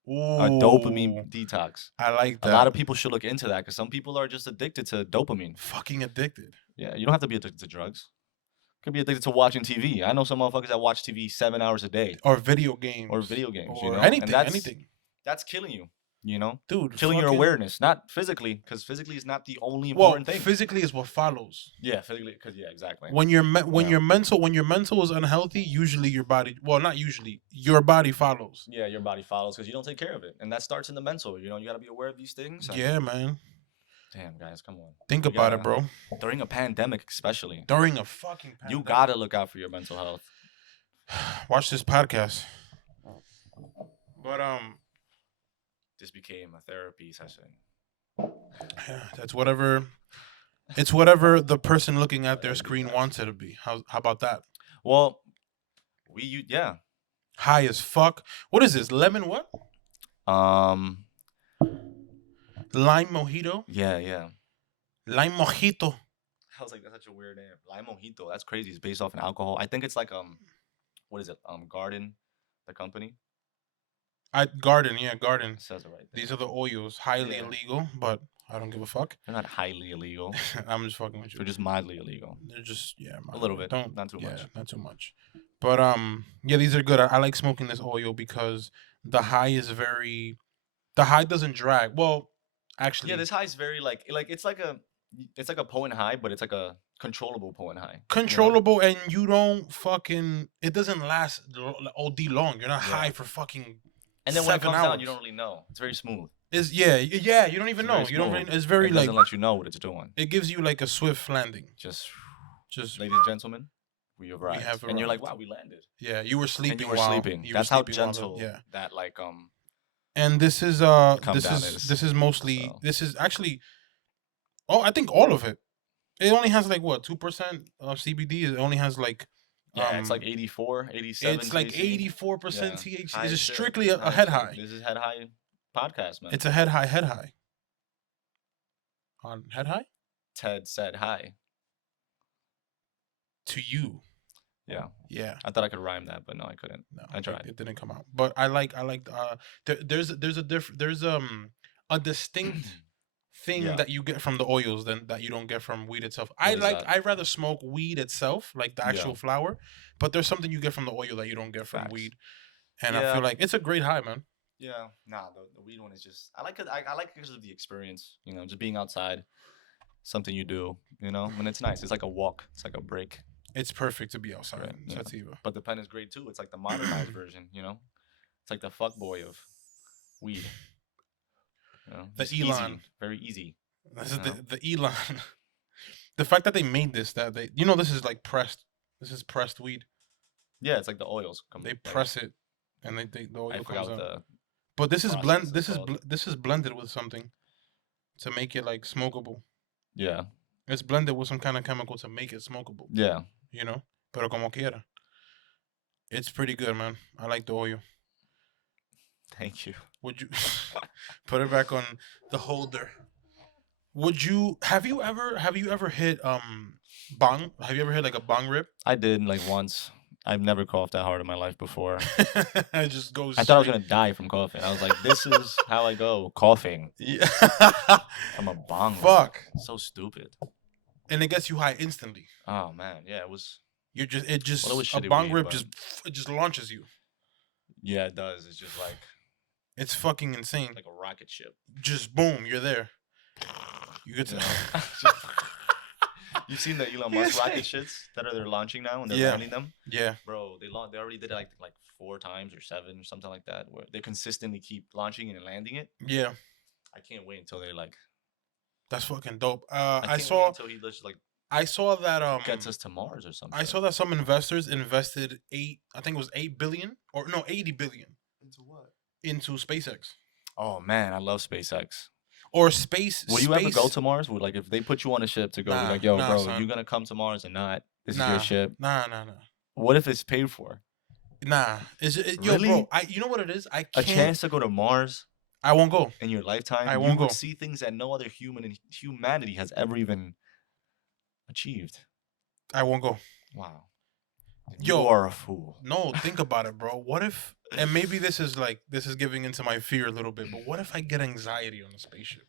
Ooh. A dopamine detox. I like that. A lot of people should look into that, because some people are just addicted to dopamine. Fucking addicted. Yeah, you don't have to be addicted to drugs. You could be addicted to watching TV. I know some motherfuckers that watch TV 7 hours a day. Or video games. Or video games, Or you know? anything. And Anything. that's killing you, you know? Dude. Killing your fucking- awareness. Not physically, because physically is not the only Well, important thing. physically is what follows. Yeah, physically, because, yeah, exactly. When your when Yeah. your mental is unhealthy, usually your body, well, not usually, your body follows. Yeah, your body follows because you don't take care of it. And that starts in the mental. You know, you got to be aware of these things. and- Yeah, man. Damn, guys, come on. Think You about it, gotta- bro. During a pandemic, especially. During a fucking You pandemic. got to look out for your mental health. Watch this podcast. But This became a therapy session. that's whatever. It's whatever the person looking at their screen wants it to be. How about that? Well, yeah. High as fuck. What is this? Lemon what? Lime mojito. Yeah. Lime mojito. I was like, that's such a weird name. Lime mojito. That's crazy. It's based off an alcohol. I think it's like what is it? Garden, the company. Garden, yeah, Garden. It says it right there. These are the oils. Highly Yeah. illegal, but I don't give a fuck. They're not highly illegal. I'm just fucking with you. They're just mildly illegal. They're just A little bit. Don't Not too much. Not too much. But yeah, these are good. I like smoking this oil because the high doesn't drag. Well, actually, Yeah, this high is very like it's like a potent high, but it's like a controllable potent high. controllable, and you don't fucking. It doesn't last OD long. You're not Yeah. high for fucking. And then when it 7 comes down, you hours. don't really know. It's very smooth. Is yeah. You don't even It's know. very You don't. smooth. Really, it's very It like doesn't let you know what it's doing. it gives you like a swift landing. Just, Just ladies and gentlemen, we arrived. have And you're like, arrived. wow, we landed. yeah, you were sleeping. And you were while- sleeping. you were That's how sleeping while gentle yeah. that like And this is Come this down is is. this is mostly So. this is actually I think all of it. It only has like what 2% of CBD. It only has like it's like 84, 87. it's like THC. 84% Yeah. THC. High It's as shit. strictly a High as head shit. high. This is head high podcast, man. It's a head high. On head high Ted said hi. to you. Yeah. Yeah. I thought I could rhyme that, but no, I couldn't. No, I tried. It didn't come out. But I like there's a distinct thing Yeah. that you get from the oils than that you don't get from weed itself. What is that? I'd rather smoke weed itself, like the actual Yeah. flower, but there's something you get from the oil that you don't get from Facts. weed. And I Yeah. feel like it's a great high, man. Yeah. Nah, the weed one is just I like it. I like it because of the experience. You know, just being outside, something you do. You know, and it's nice. It's like a walk. It's like a break. It's perfect to be outside. Right, yeah. Sativa. But the pen is great too. It's like the modernized version. You know, it's like the fuck boy of weed. You know, The just easy, Elon. very easy. This is Yeah. the Elon. The fact that they made this, that they, this is like pressed. This is pressed weed. Yeah, it's like the oils. They press it, and the oil I comes forgot out. what the But this is process blend. is This is called. this is blended with something to make it like smokable. yeah. It's blended with some kind of chemical to make it smokable. Yeah. Pero como quiera. It's pretty good, man. I like the oil. Thank you. Would you put it back on the holder? Would you have you ever hit bong? Have you ever hit like a bong rip? I did like once. I've never coughed that hard in my life before. It just goes. I thought I was straight- gonna die from coughing. I was like, this is how I go coughing Yeah. from a bong. rip. Fuck. So stupid. And it gets you high instantly. Oh man, yeah, it was. It just Well, it was a shitty bong weed, rip but- it just launches you. Yeah, it does. It's just like It's fucking insane. a rocket ship. Just boom, you're there. You get to You know? You've seen the Elon Musk rocket shits that they're launching now and they're Yeah, landing them, yeah, bro. They already did it like 4 times or 7 or something like that, where they consistently keep launching it and landing it. yeah. I can't wait until they like. That's fucking dope. I can't wait until he just like I saw that gets us to Mars or some I shit. saw that some investors invested I think it was 8 billion or no 80 billion Into what? into SpaceX Oh man, I love SpaceX. or space. Will you ever go to Mars? Would like if they put you on a ship to go, be Nah, like, yo, nah, bro, son. you gonna come to Mars or not? This is Nah, your ship. nah. What if it's paid for? Nah, yo, Really? bro. You know what it is? I A can't. chance to go to Mars I won't go. in your lifetime. I You won't would go. see things that no other human in humanity has ever even achieved. I won't go. Wow. Yo, you are a fool. No, think about it, bro. What if? And maybe this is giving into my fear a little bit. But what if I get anxiety on a spaceship?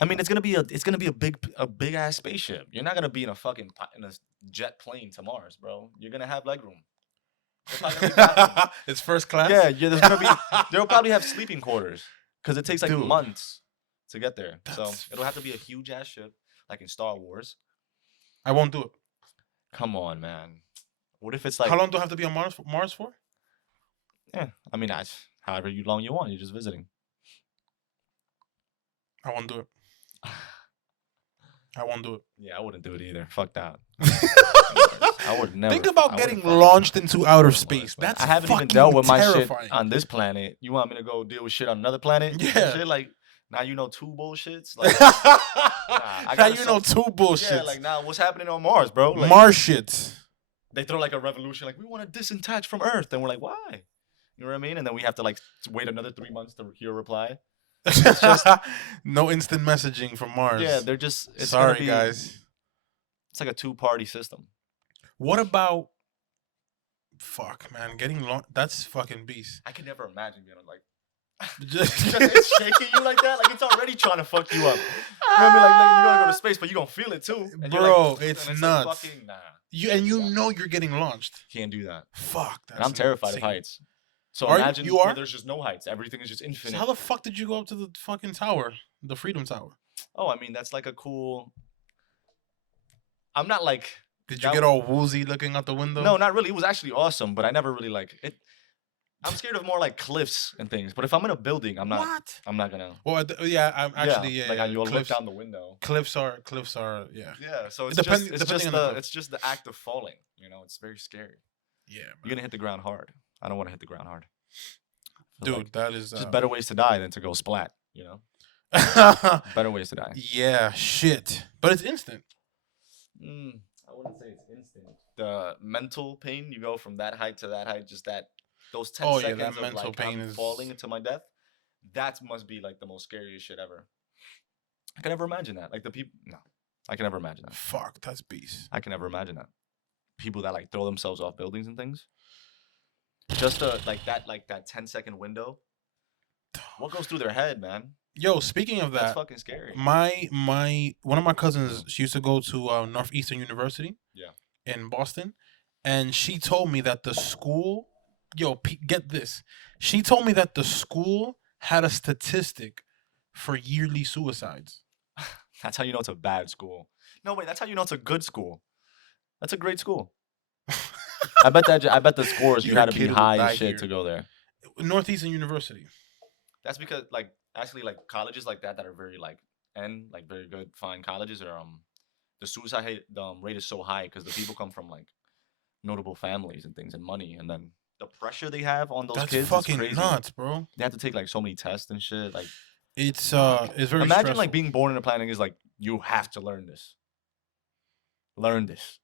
I mean, it's gonna be a big ass spaceship. You're not gonna be in a jet plane to Mars, bro. You're gonna have legroom. It's first class. Yeah, there's gonna be. They'll probably have sleeping quarters because it takes like Dude. months to get there. So That's- it'll have to be a huge ass ship, like in Star Wars. I won't do it. Come on, man. What if it's like? How long do I have to be on Mars for? Yeah, I mean, however long you want. You're just visiting. I won't do it. I won't do it. Yeah, I wouldn't do it either. Fuck that. I would never. Think about I getting wouldn't fucking launched do it. into outer I wouldn't space. fucking- That's I haven't even fucking dealt with my shit terrifying. on this planet. You want me to go deal with shit on another planet? and Yeah. Shit, like now you know 2 bullshits. Like Now gotta you know 2 bullshit. yeah, like now what's happening on Mars, bro? Like, Mars shit. they throw like a revolution, like we want to disattach from Earth, and we're like, why? You know what I mean? And then we have to like wait another 3 months to hear a reply. No instant messaging from Mars. Yeah, they're just. It's Sorry, guys. It's like a 2-party system. What about? Fuck, man, getting that's fucking beast. I could never imagine being like. Just Because it's shaking you like that, like it's already trying to fuck you up. You know what I mean? Like you gotta go to space, but you gonna feel it too. And you're Bro, like, it's and nuts. Like fucking, nah, you know you're getting launched. can't do that. Fuck, that's And I'm terrified of insane. heights. So Are you- imagine you are? where there's just no heights. Everything is just So infinite. how the fuck did you go up to the fucking tower, the Freedom Tower? Oh, I mean that's like a cool. I'm not like. Did you that get all woozy looking out the window? No, not really. It was actually awesome, but I never really like it. I'm scared of more like cliffs and things. But if I'm in a building, I'm not. What? I'm not gonna. Well, yeah, I'm actually yeah. like yeah, you'll look cliffs, down the window. cliffs are yeah. Yeah, so it's Depending just on the cliff. it's just the act of falling. You know, it's very scary. Yeah, You're gonna hit the ground hard. I don't want to hit the ground hard. dude, Like, that is just better ways to die than to go splat. You know, better ways to die. Yeah, shit. But it's instant. I wouldn't say it's instant. The mental pain, you go from that height to that height, just those 10 Oh, yeah, seconds that of mental like pain I'm is- falling into my death. That must be like the most scariest shit ever. I can never imagine that. Like the people, no, I can never imagine that. Fuck, that's beast. I can never imagine that. People that like throw themselves off buildings and things. Just like that 10-second window. What goes through their head, man? Yo, speaking of That's that, fucking scary. my one of my cousins, she used to go to Northeastern University. Yeah. In Boston, and she told me that the school, get this, she told me that the school had a statistic for yearly suicides. That's how you know it's a bad school. No, wait, that's how you know it's a good school. That's a great school. I bet the scores you Your had to be kid will high die as shit here. to go there. Northeastern University. That's because like actually like colleges like that are very like very good fine colleges are the suicide rate is so high because the people come from like notable families and things and money, and then the pressure they have on those That's kids fucking is crazy. nuts, bro. They have to take like so many tests and shit. Like It's very imagine stressful. like being born in a planet is like you have to learn this,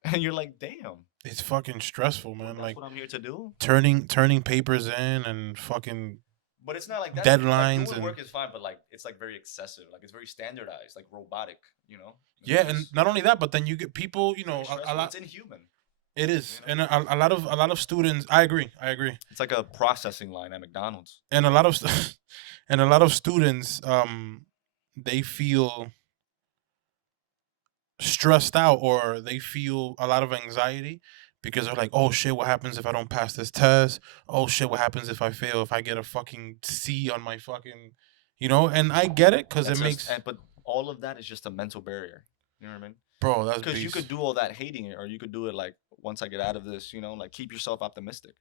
and you're like, damn, It's fucking stressful, man. that's Like what I'm here to do. turning papers in and fucking But it's not like that. deadlines Like, doing and- work is fine, but like it's like very excessive. Like it's very standardized, like robotic. You know. yeah, It's and just not only that, but then you get people, very a stressful. lot. It's inhuman. It is, you know? and a lot of students. I agree. It's like a processing line at McDonald's. And a lot of and a lot of students they feel stressed out, or they feel a lot of anxiety because they're like, oh shit, what happens if I don't pass this test? Oh shit, what happens if I fail, if I get a fucking C on my fucking, and I get it because it That's makes but all of that is just a mental barrier. You know what I mean? Bro, that's Because you beast. could do all that hating it, or you could do it like once I get out of this, like keep yourself optimistic.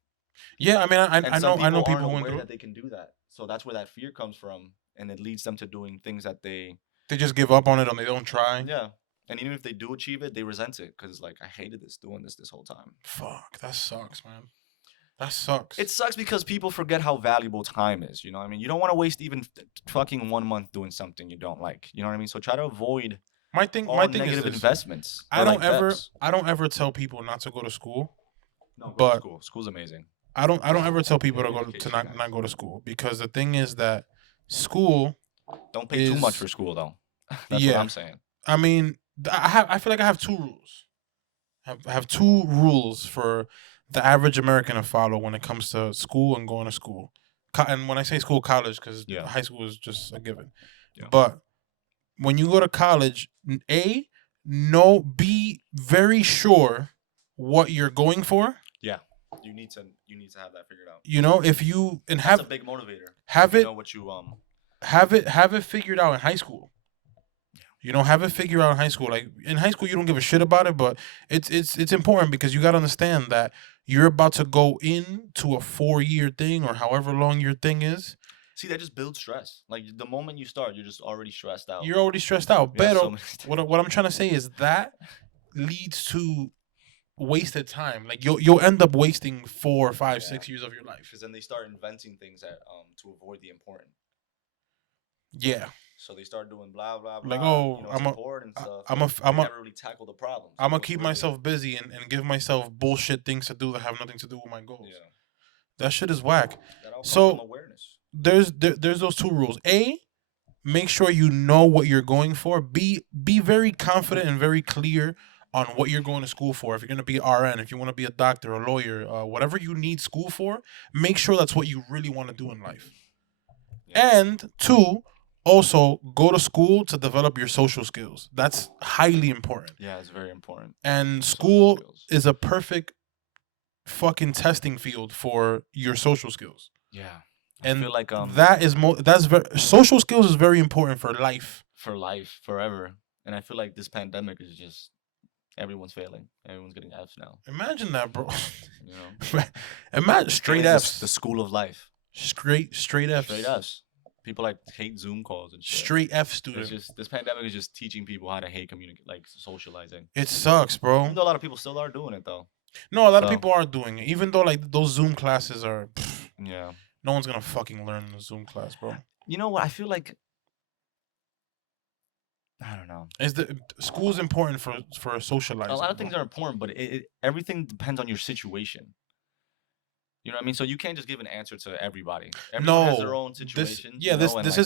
Yeah, I mean, And I some know people aren't people who went aware through it. that they can do that, so that's where that fear comes from, and it leads them to doing things that they, They just give up on it and they don't try. yeah. And even if they do achieve it, they resent it because it's like I hated doing this whole time. Fuck, that sucks, man. That sucks. It sucks because people forget how valuable time is. You know what I mean? You don't want to waste even fucking 1 month doing something you don't like. You know what I mean? So try to avoid My all thing is negative this. investments or like debts. I don't ever tell people not to go to school, No, go to but school. School's amazing. I don't ever tell people Get to an go to education, guys. not go to school, because the thing is that school Don't pay too much is, for school though. That's what yeah. I'm saying. I mean, I feel like I have two rules. I have two rules for the average American to follow when it comes to school and going to school. And when I say school, college, because Yeah. high school is just a given. Yeah. But when you go to college, be very sure what you're going for. Yeah. You need to have that figured out. You know, if you and That's have a big motivator. have You it know what you have it figured out in high school. You know, have it figured out in high school. Like in high school, you don't give a shit about it, but it's important because you got to understand that you're about to go into a 4-year thing or however long your thing is. See, that just builds stress. Like the moment you start, you're just already stressed out. You're already stressed out. You have But so many what I'm trying to say is that leads to wasted time. Like you'll end up wasting 4, 5, Yeah. 6 years of your life. Because then they start inventing things that to avoid the important. Yeah. So they start doing blah blah blah. Like, oh, it's important and stuff. I'm never really tackle the problems. gonna What's keep really- myself busy and give myself bullshit things to do that have nothing to do with my goals. Yeah. That shit is whack. That all comes So from awareness. there's those two rules. A, make sure you know what you're going for. Be very confident and very clear on what you're going to school for. If you're going to be an RN, if you want to be a doctor, a lawyer, whatever you need school for, make sure that's what you really want to do in life. Yeah. And two, also go to school to develop your social skills. That's highly important. Yeah, it's very important. And Social school skills. is a perfect fucking testing field for your social skills. Yeah. And I feel like that's very social skills is very important for life. for life, forever. And I feel like this pandemic is just everyone's failing. Everyone's getting Fs now. Imagine that, bro. You know, Imagine straight It's Fs. the school of life. Straight Fs. Straight Fs. People like hate Zoom calls and shit. Straight F It's student. just this pandemic is just teaching people how to hate like socializing. It sucks, bro. Even though a lot of people still are doing it though. No, a lot of So- people are doing it. Even though like those Zoom classes are, Yeah. no one's gonna fucking learn in a Zoom class, bro. You know what? I feel like I don't know. Is the school's important for socializing? A lot of bro. things are important, but everything depends on your situation. You know what I mean? So you can't just give an answer to everybody. Everyone has their own situation. This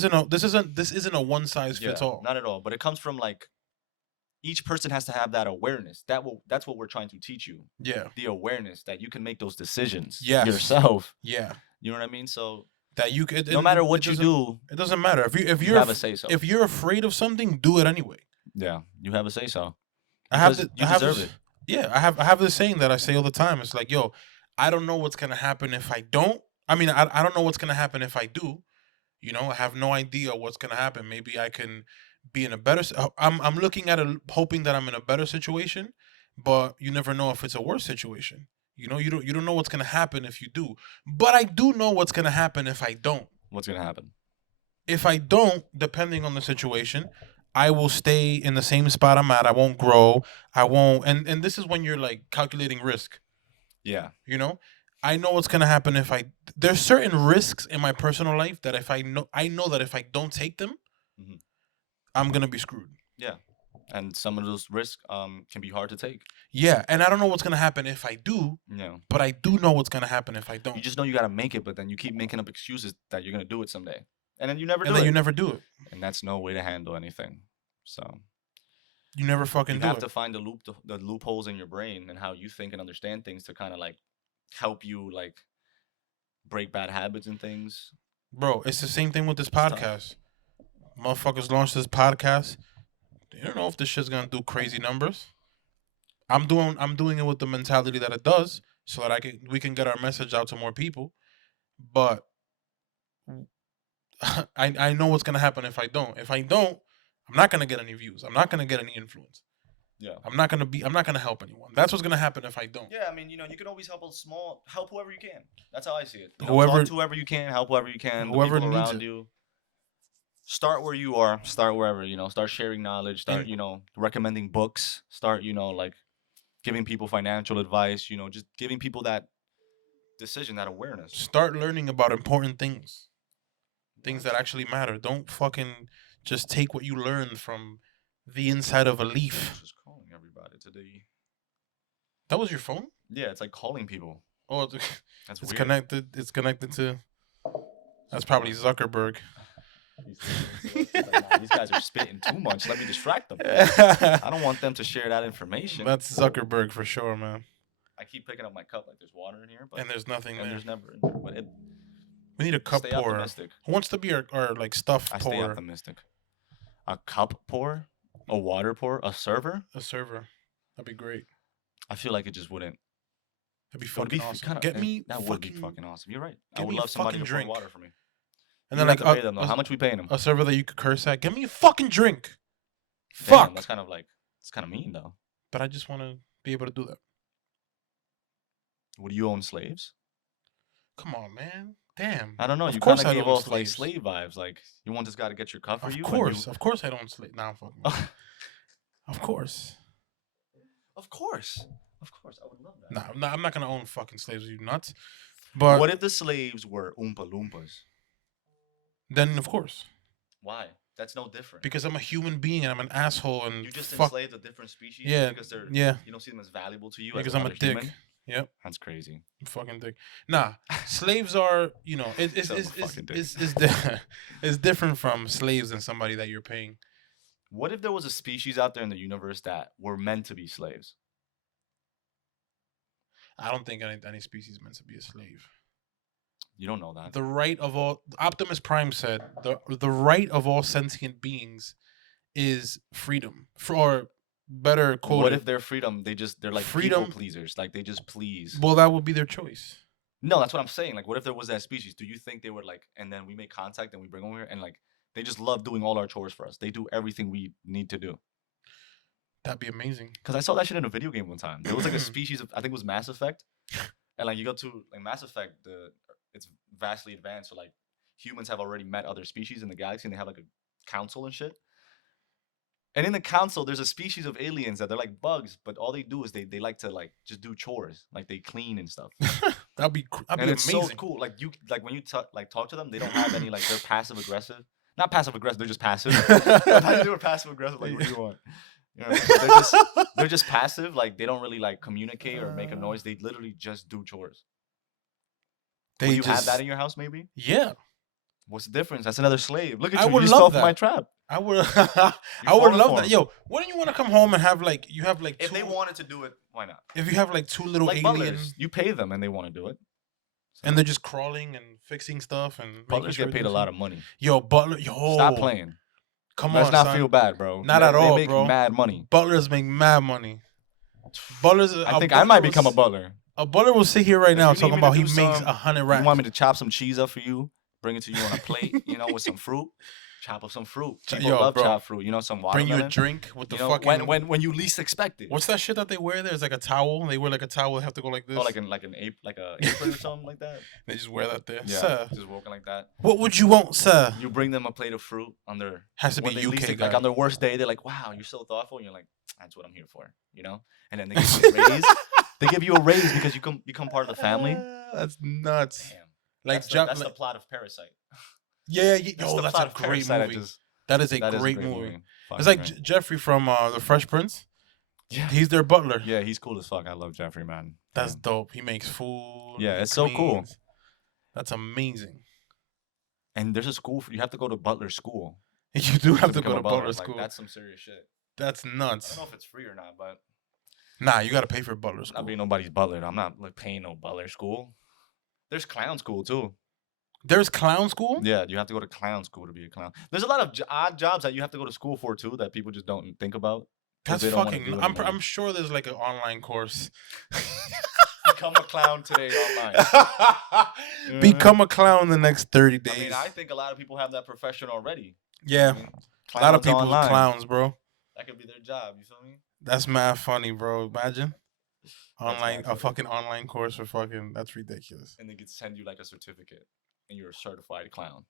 isn't a one size fits all. Not at all. But it comes from like each person has to have that awareness. That's what we're trying to teach you. Yeah, The awareness that you can make those decisions Yes. yourself. yeah. You know what I mean? So That you could. no matter what you do, it doesn't matter if you you're have a say so. if you're afraid of something, do it anyway. Yeah, you have a say so. I have Because the, you I have deserve this, it. Yeah, I have this saying that I say all the time. It's like, yo, I don't know what's gonna happen if I don't. I mean, I don't know what's gonna happen if I do. You know, I have no idea what's gonna happen. Maybe I can be in a better. I'm looking at it, hoping that I'm in a better situation, but you never know if it's a worse situation. You know, you don't know what's gonna happen if you do. But I do know what's gonna happen if I don't. What's gonna happen? If I don't, depending on the situation, I will stay in the same spot I'm at. I won't grow. I won't. And this is when you're like calculating risk. Yeah. You know, I know what's gonna happen if I. There's certain risks in my personal life that if I know that if I don't take them, Mhm. I'm gonna be screwed. Yeah. And some of those risks can be hard to take. Yeah, and I don't know what's gonna happen if I do, Yeah. but I do know what's gonna happen if I You don't. just know you gotta make it, but then you keep making up excuses that you're gonna do it someday, and then you never And do then it. you never do it. And that's no way to handle anything. So You never fucking you do have it. to find the loopholes in your brain and how you think and understand things to kind of like help you like break bad habits and things. Bro, it's the same thing with this tough. podcast. Motherfuckers launched this podcast. They don't know if this shit's gonna do crazy numbers. I'm doing it with the mentality that it does, so that we can get our message out to more people. But I know what's gonna happen if I don't. If I don't, I'm not gonna get any views. I'm not gonna get any influence. Yeah. I'm not gonna help anyone. That's what's gonna happen if I don't. Yeah, I mean, you can always help help whoever you can. That's how I see it. Whoever, talk to whoever you can, help whoever you can, the whoever people needs around it. you. Start where you are. Start wherever, Start sharing knowledge. Start, And recommending books. Start, like giving people financial advice. Just giving people that decision, that awareness. start learning about important things that actually matter. Don't fucking just take what you learned from the inside of a leaf. Just calling everybody today. That was your phone? Yeah, it's like calling people. Oh, That's it's weird. connected. It's connected to. That's probably Zuckerberg. These guys are spitting too much. Let me distract them. I don't want them to share that information. That's Zuckerberg for sure, man. I keep picking up my cup like there's water in here, but And there's nothing there. There's never. But we need a cup stay pourer. Optimistic. Who wants to be our like stuff I pourer? stay optimistic. A cup pour, a water pour, a server. A server. That'd be great. I feel like it just wouldn't. That'd be fucking awesome. That would be fucking awesome. You're right. I would me love somebody to drink. pour water for me. And then like like pay them, though. How much we paying them? A server that you could curse at. Give me a fucking drink. Damn, Fuck. That's kind of it's kind of mean though. But I just want to be able to do that. Would you own slaves? Come on, man. Damn. I don't know. Of You course kind of I gave don't off like slaves. slave vibes. Like you want this guy to get your cup for you. Of course I don't slave. Nah, fuck me. Of course. Of course. I would love that. Nah, I'm not gonna own fucking slaves. Are you nuts? But what if the slaves were Oompa Loompas? Then of course. Why? That's no different. Because I'm a human being and I'm an asshole and you just fuck. enslaved a different species. Yeah. Because they're. Yeah. You don't see them as valuable to you. Because as I'm a another dick. Human? Yep. That's crazy. Fucking dick. Nah, slaves are, it's different from slaves than somebody that you're paying. What if there was a species out there in the universe that were meant to be slaves? I don't think any species is meant to be a slave. You don't know that. The right of all Optimus Prime said the right of all sentient beings is freedom. Or better quoted. What if their freedom? They're like freedom people pleasers. Like they just please. Well, that would be their choice. No, that's what I'm saying. Like, what if there was that species? Do you think they would like? And then we make contact and we bring them here, and like they just love doing all our chores for us. They do everything we need to do. That'd be amazing. Because I saw that shit in a video game one time. There was like a species of, I think it was Mass Effect, and like you go to like Mass Effect, it's vastly advanced. So like humans have already met other species in the galaxy, and they have like a council and shit. And in the council, there's a species of aliens that they're like bugs, but all they do is they like to like just do chores, like they clean and stuff. That'd be and it's amazing. So cool. Like when you talk to them, they don't have any like they're passive aggressive. Not passive aggressive, they're just passive. I thought you were passive aggressive. Like what do you want? You know, they're just passive. Like they don't really like communicate or make a noise. They literally just do chores. Do you have that in your house? Maybe. Yeah. What's the difference? That's another slave. Look at I you. would You love fell that. for my trap. I would. I would love that. Yo, wouldn't you want to come home and have like if they wanted to do it, why not? If you have like two little like aliens, butlers, you pay them and they want to do it. So. And they're just crawling and fixing stuff and butlers get paid a lot of money. Yo, butler, stop playing. Come Let's on, not son. feel bad, bro. Not at all, they make bro. Mad money. Butlers make mad money. Butlers. I think I might become a butler. A butler will sit here right now talking about he makes 100 racks. You want me to chop some cheese up for you? Bring it to you on a plate, with some fruit. Chop up some fruit. People love chopped fruit. Some watermelon. Bring you a drink with the fucking. When you least expect it. What's that shit that they wear? There's like a towel. They wear like a towel. They have to go like this. Oh, like an apron or something like that. They just wear that there. Yeah, sir. just walking like that. What would you want, sir? You bring them a plate of fruit on their. Has to be UK guy. Like on their worst day, they're like, "Wow, you're so thoughtful." And you're like, "That's what I'm here for," And then they give you a raise. They give you a raise because you become part of the family. That's nuts. Damn. Like that's the plot of Parasite. Yeah. That's a great movie. That is a great movie. It's like Jeffrey from The Fresh Prince. Yeah. He's their butler. Yeah, he's cool as fuck. I love Jeffrey, man. That's dope. He makes food. Yeah, it's so cool. That's amazing. And there's a school you have to go to butler school. You do have to go to butler school. That's some serious shit. That's nuts. I don't know if it's free or not, but nah, you got to pay for butler school. I'll be nobody's butler. I'm not paying no butler school. There's clown school too. There's clown school? Yeah, you have to go to clown school to be a clown. There's a lot of odd jobs that you have to go to school for too that people just don't think about. That's fucking. I'm sure there's like an online course. Become a clown today online. Become a clown in the next 30 days. I mean, I think a lot of people have that profession already. Yeah, a lot of people are clowns, bro. That could be their job. You feel me? That's mad funny, bro. Imagine That's online mad a funny. fucking online course for fucking. That's ridiculous. And they could send you like a certificate, and you're a certified clown.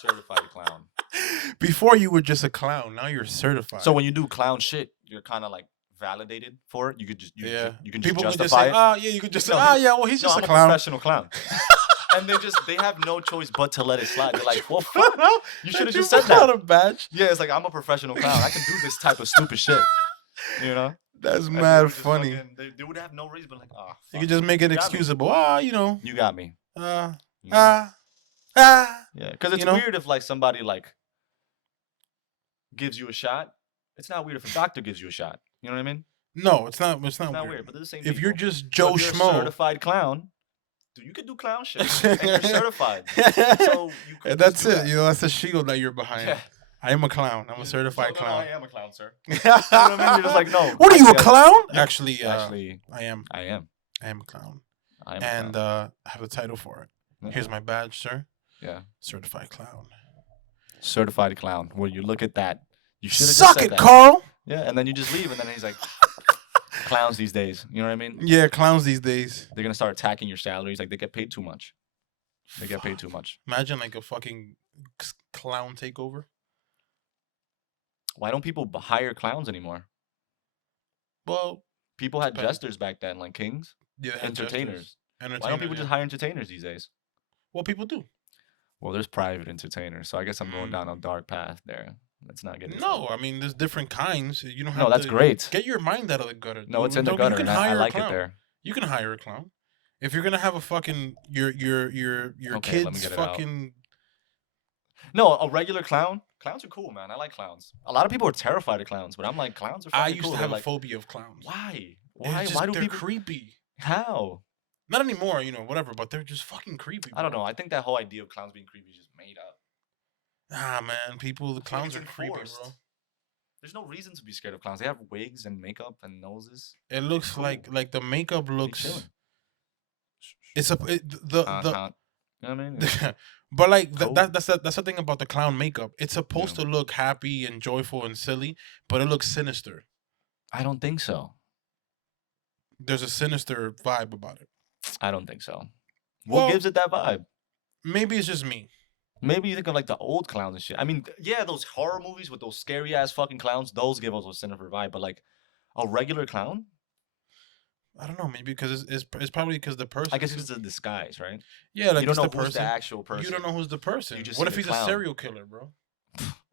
Certified clown. Before you were just a clown. Now you're certified. So when you do clown shit, you're kind of like validated for it. You could just yeah, you can just people could just say, justify it. "Oh, yeah," you could just say, No, "Oh, yeah, well, he's No, just I'm a a clown." professional clown. And they have no choice but to let it slide. They're like, well, fuck. You should have just said Out that. a badge. Yeah, it's like I'm a professional clown. I can do this type of stupid shit. You know? That's And they mad would just funny. they would have no reason, but like, oh, You fuck. could just make it You got me. excusable. Ah, you know. You got me. Uh, You know? ah, Yeah, because it's you know? weird if like somebody like gives you a shot. It's not weird if a doctor gives you a shot. You know what I mean? No, it's not. It's It's not not weird. weird, but they're the same If people. you're just So Joe if you're a Schmo, certified clown, dude, you could do clown shit, and you're certified. So you could and just that's do it. that. You know, that's the shield that you're behind. Yeah. I am a clown. I'm a certified No, clown. I am a clown, sir. You know what I mean? You're just like, no. What are you, a actually, clown? Yeah. Actually, Actually, I am. I am. I am a clown. I am. And A clown. I have a title for it. Yeah. Here's my badge, sir. Yeah. Certified clown. Certified clown. Well, you look at that. You should have just Suck said it, that. Carl. Yeah, and then you just leave, and then he's like, clowns these days. You know what I mean? Yeah, clowns these days. They're gonna start attacking your salaries. Like they get paid too much. They get paid too much. Imagine like a fucking clown takeover. Why don't people hire clowns anymore? Well, People had Depends. jesters back then, like kings, yeah, entertainers. Why don't Entertainers, people yeah. just hire entertainers these days? Well, people do. Well, there's private entertainers, so I guess I'm going down a dark path there. Let's not get into No, I mean there's different kinds. You don't have No, that's to great. get your mind out of the gutter. No, dude. it's in the Don't- gutter, You can and I hire a like it clown. there. You can hire a clown. If you're gonna have a fucking your Okay, let me kids get it out. fucking No, a regular clown. Clowns are cool, man. I like clowns. A lot of people are terrified of clowns, but I'm like, clowns are fucking I used cool. to They're have a like, phobia of clowns. why? It's Why? just- Why do they're people? creepy? How? Not anymore, you know, whatever, but they're just fucking creepy. I don't bro. know. I think that whole idea of clowns being creepy is just made up. Ah, man, people, the I feel like clowns are it's creepy, enforced. bro. There's no reason to be scared of clowns. They have wigs and makeup and noses. It looks Cool. like the makeup They looks. chilling. It's a it, the You know what I mean? but like Cool. that's the thing about the clown makeup. It's supposed to look happy and joyful and silly, but it looks sinister. I don't think so. There's a sinister vibe about it. I don't think so. Well- What gives it that vibe? Maybe it's just me. Maybe you think of like the old clowns and shit. I mean, yeah, those horror movies with those scary ass fucking clowns, those give us a sinister vibe. But like a regular clown, I don't know. Maybe because it's probably because the person. I guess it's a disguise, right? yeah, like you don't it's know the who's person. the actual person. You don't know who's the person. just What see if the he's clown. a serial killer, bro?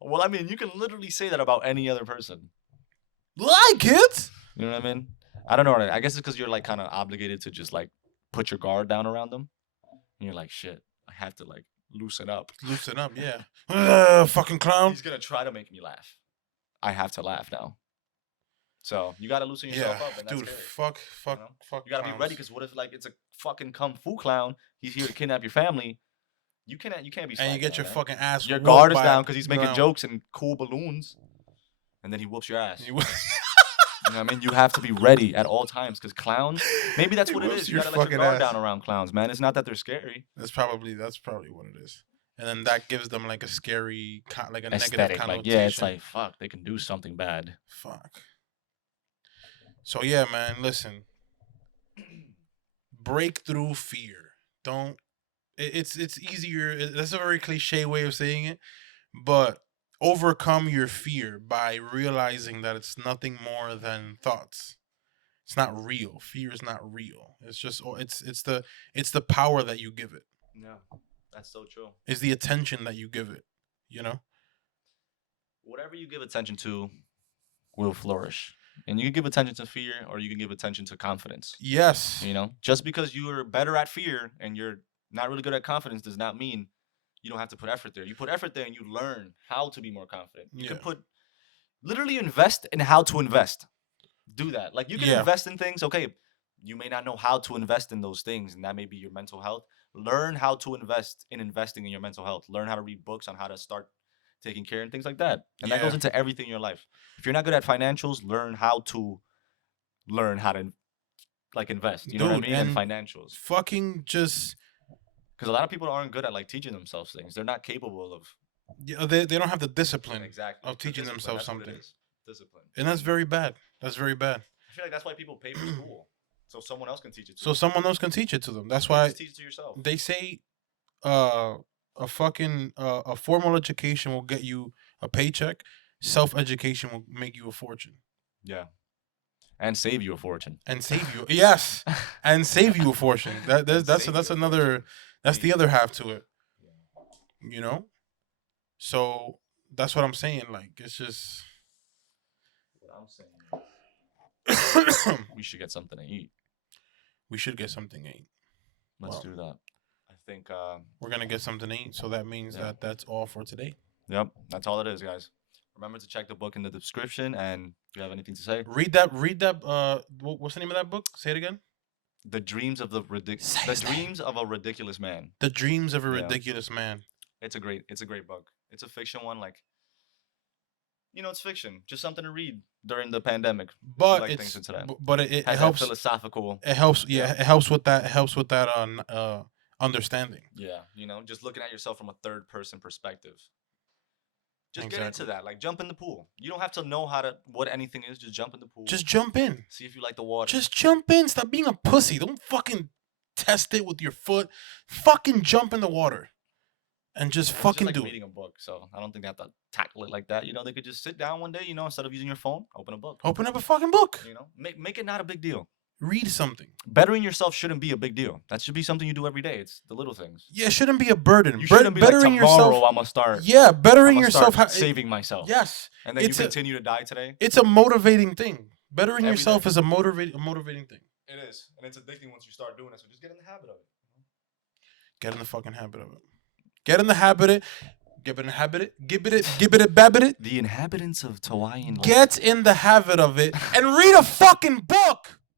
Well, I mean, you can literally say that about any other person. Lie, kids. You know what I mean? I don't know. I guess it's because you're like kind of obligated to just like put your guard down around them. And you're like, shit, I have to like loosen up. Loosen up, yeah. Fucking clown. He's gonna try to make me laugh. I have to laugh now. So you gotta loosen yourself Yeah, up, and that's dude. scary. Fuck. You gotta be ready clowns. because what if like it's a fucking kung fu clown? He's here to kidnap your family. You can't be. And you slacking get on your that. fucking ass. Your whooped guard is by down a because he's making clown. jokes and cool balloons, and then he whoops your ass. You- You know what I mean? You have to be ready at all times because clowns. Maybe that's He what it whoops is. You your gotta let fucking your guard ass. down around clowns, man. It's not that they're scary. That's probably what it is. And then that gives them like a scary, like a negative Aesthetic, like connotation. yeah, it's like fuck, they can do something bad. Fuck. So yeah, man. Listen. Break through fear. Don't. It's easier. That's a very cliche way of saying it, but overcome your fear by realizing that it's nothing more than thoughts. It's not real. Fear is not real. It's just it's the power that you give it. Yeah, that's so true. It's the attention that you give it. You know. Whatever you give attention to will flourish. And you can give attention to fear or you can give attention to confidence. Yes. You know, just because you're better at fear and you're not really good at confidence does not mean you don't have to put effort there. You put effort there and you learn how to be more confident. You can literally invest in how to invest. Do that. Like you can invest in things. Okay, you may not know how to invest in those things, and that may be your mental health. Learn how to invest in investing in your mental health. Learn how to read books on how to start taking care and things like that. And that goes into everything in your life. If you're not good at financials, learn how to like invest. You know what I mean? In financials. Fucking just Because a lot of people aren't good at like teaching themselves things. They're not capable of they don't have the discipline exactly of teaching discipline, themselves that's what it something. is. self-discipline. And that's very bad. That's very bad. I feel like that's why people pay for school, so someone else can teach it to So them. someone else can teach it to them. That's You can't why just teach it to yourself. they say uh a formal education will get you a paycheck. Self-education will make you a fortune. Yeah, and save you a fortune. And save you. Yes. And save you a fortune. That's another that's the other half to it. You know? So that's what I'm saying. Like it's just What I'm saying, we should get something to eat. we should get something to eat. Let's Well, do that. I think. We're gonna get something to eat, so that means Yeah. that's all for today. Yep, that's all it is, guys. Remember to check the book in the description. And do you have anything to say? Read that. What's the name of that book? Say it again. The Dreams of the Say his name. Dreams of a Ridiculous Man. The Dreams of a Yeah. Ridiculous Man. It's a great book. It's a fiction one, like, it's fiction. Just something to read during the pandemic. But like it's things into that. but it Has that helps. philosophical. It helps. Yeah, Yeah. it helps with that. It helps with that understanding. Yeah, just looking at yourself from a third person perspective. Just get Exactly. into that. Like, jump in the pool. You don't have to know what anything is. Just jump in the pool. Just jump in. see if you like the water. Just jump in. Stop being a pussy. Don't fucking test it with your foot. Fucking jump in the water. And just It's fucking just like do it. reading a book, so I don't think they have to tackle it like that. They could just sit down one day, instead of using your phone, open a book. Open up a fucking book. Make it not a big deal. Read something. Bettering yourself shouldn't be a big deal. That should be something you do every day. It's the little things. Yeah, it shouldn't be a burden. You shouldn't be like, bettering tomorrow yourself. I'm gonna start. Yeah, bettering I'ma yourself. start saving myself. Yes, And then you it's a- continue to die today. it's a motivating thing. Bettering Every yourself day. is a motivating thing. It is, and it's addicting once you start doing it. So just get in the habit of it. Get in the fucking habit of it. Get in the habit of it. Get in the habit of it. Give it, babbit it. The inhabitants of Hawaiian. Get in the habit of it and read a fucking book.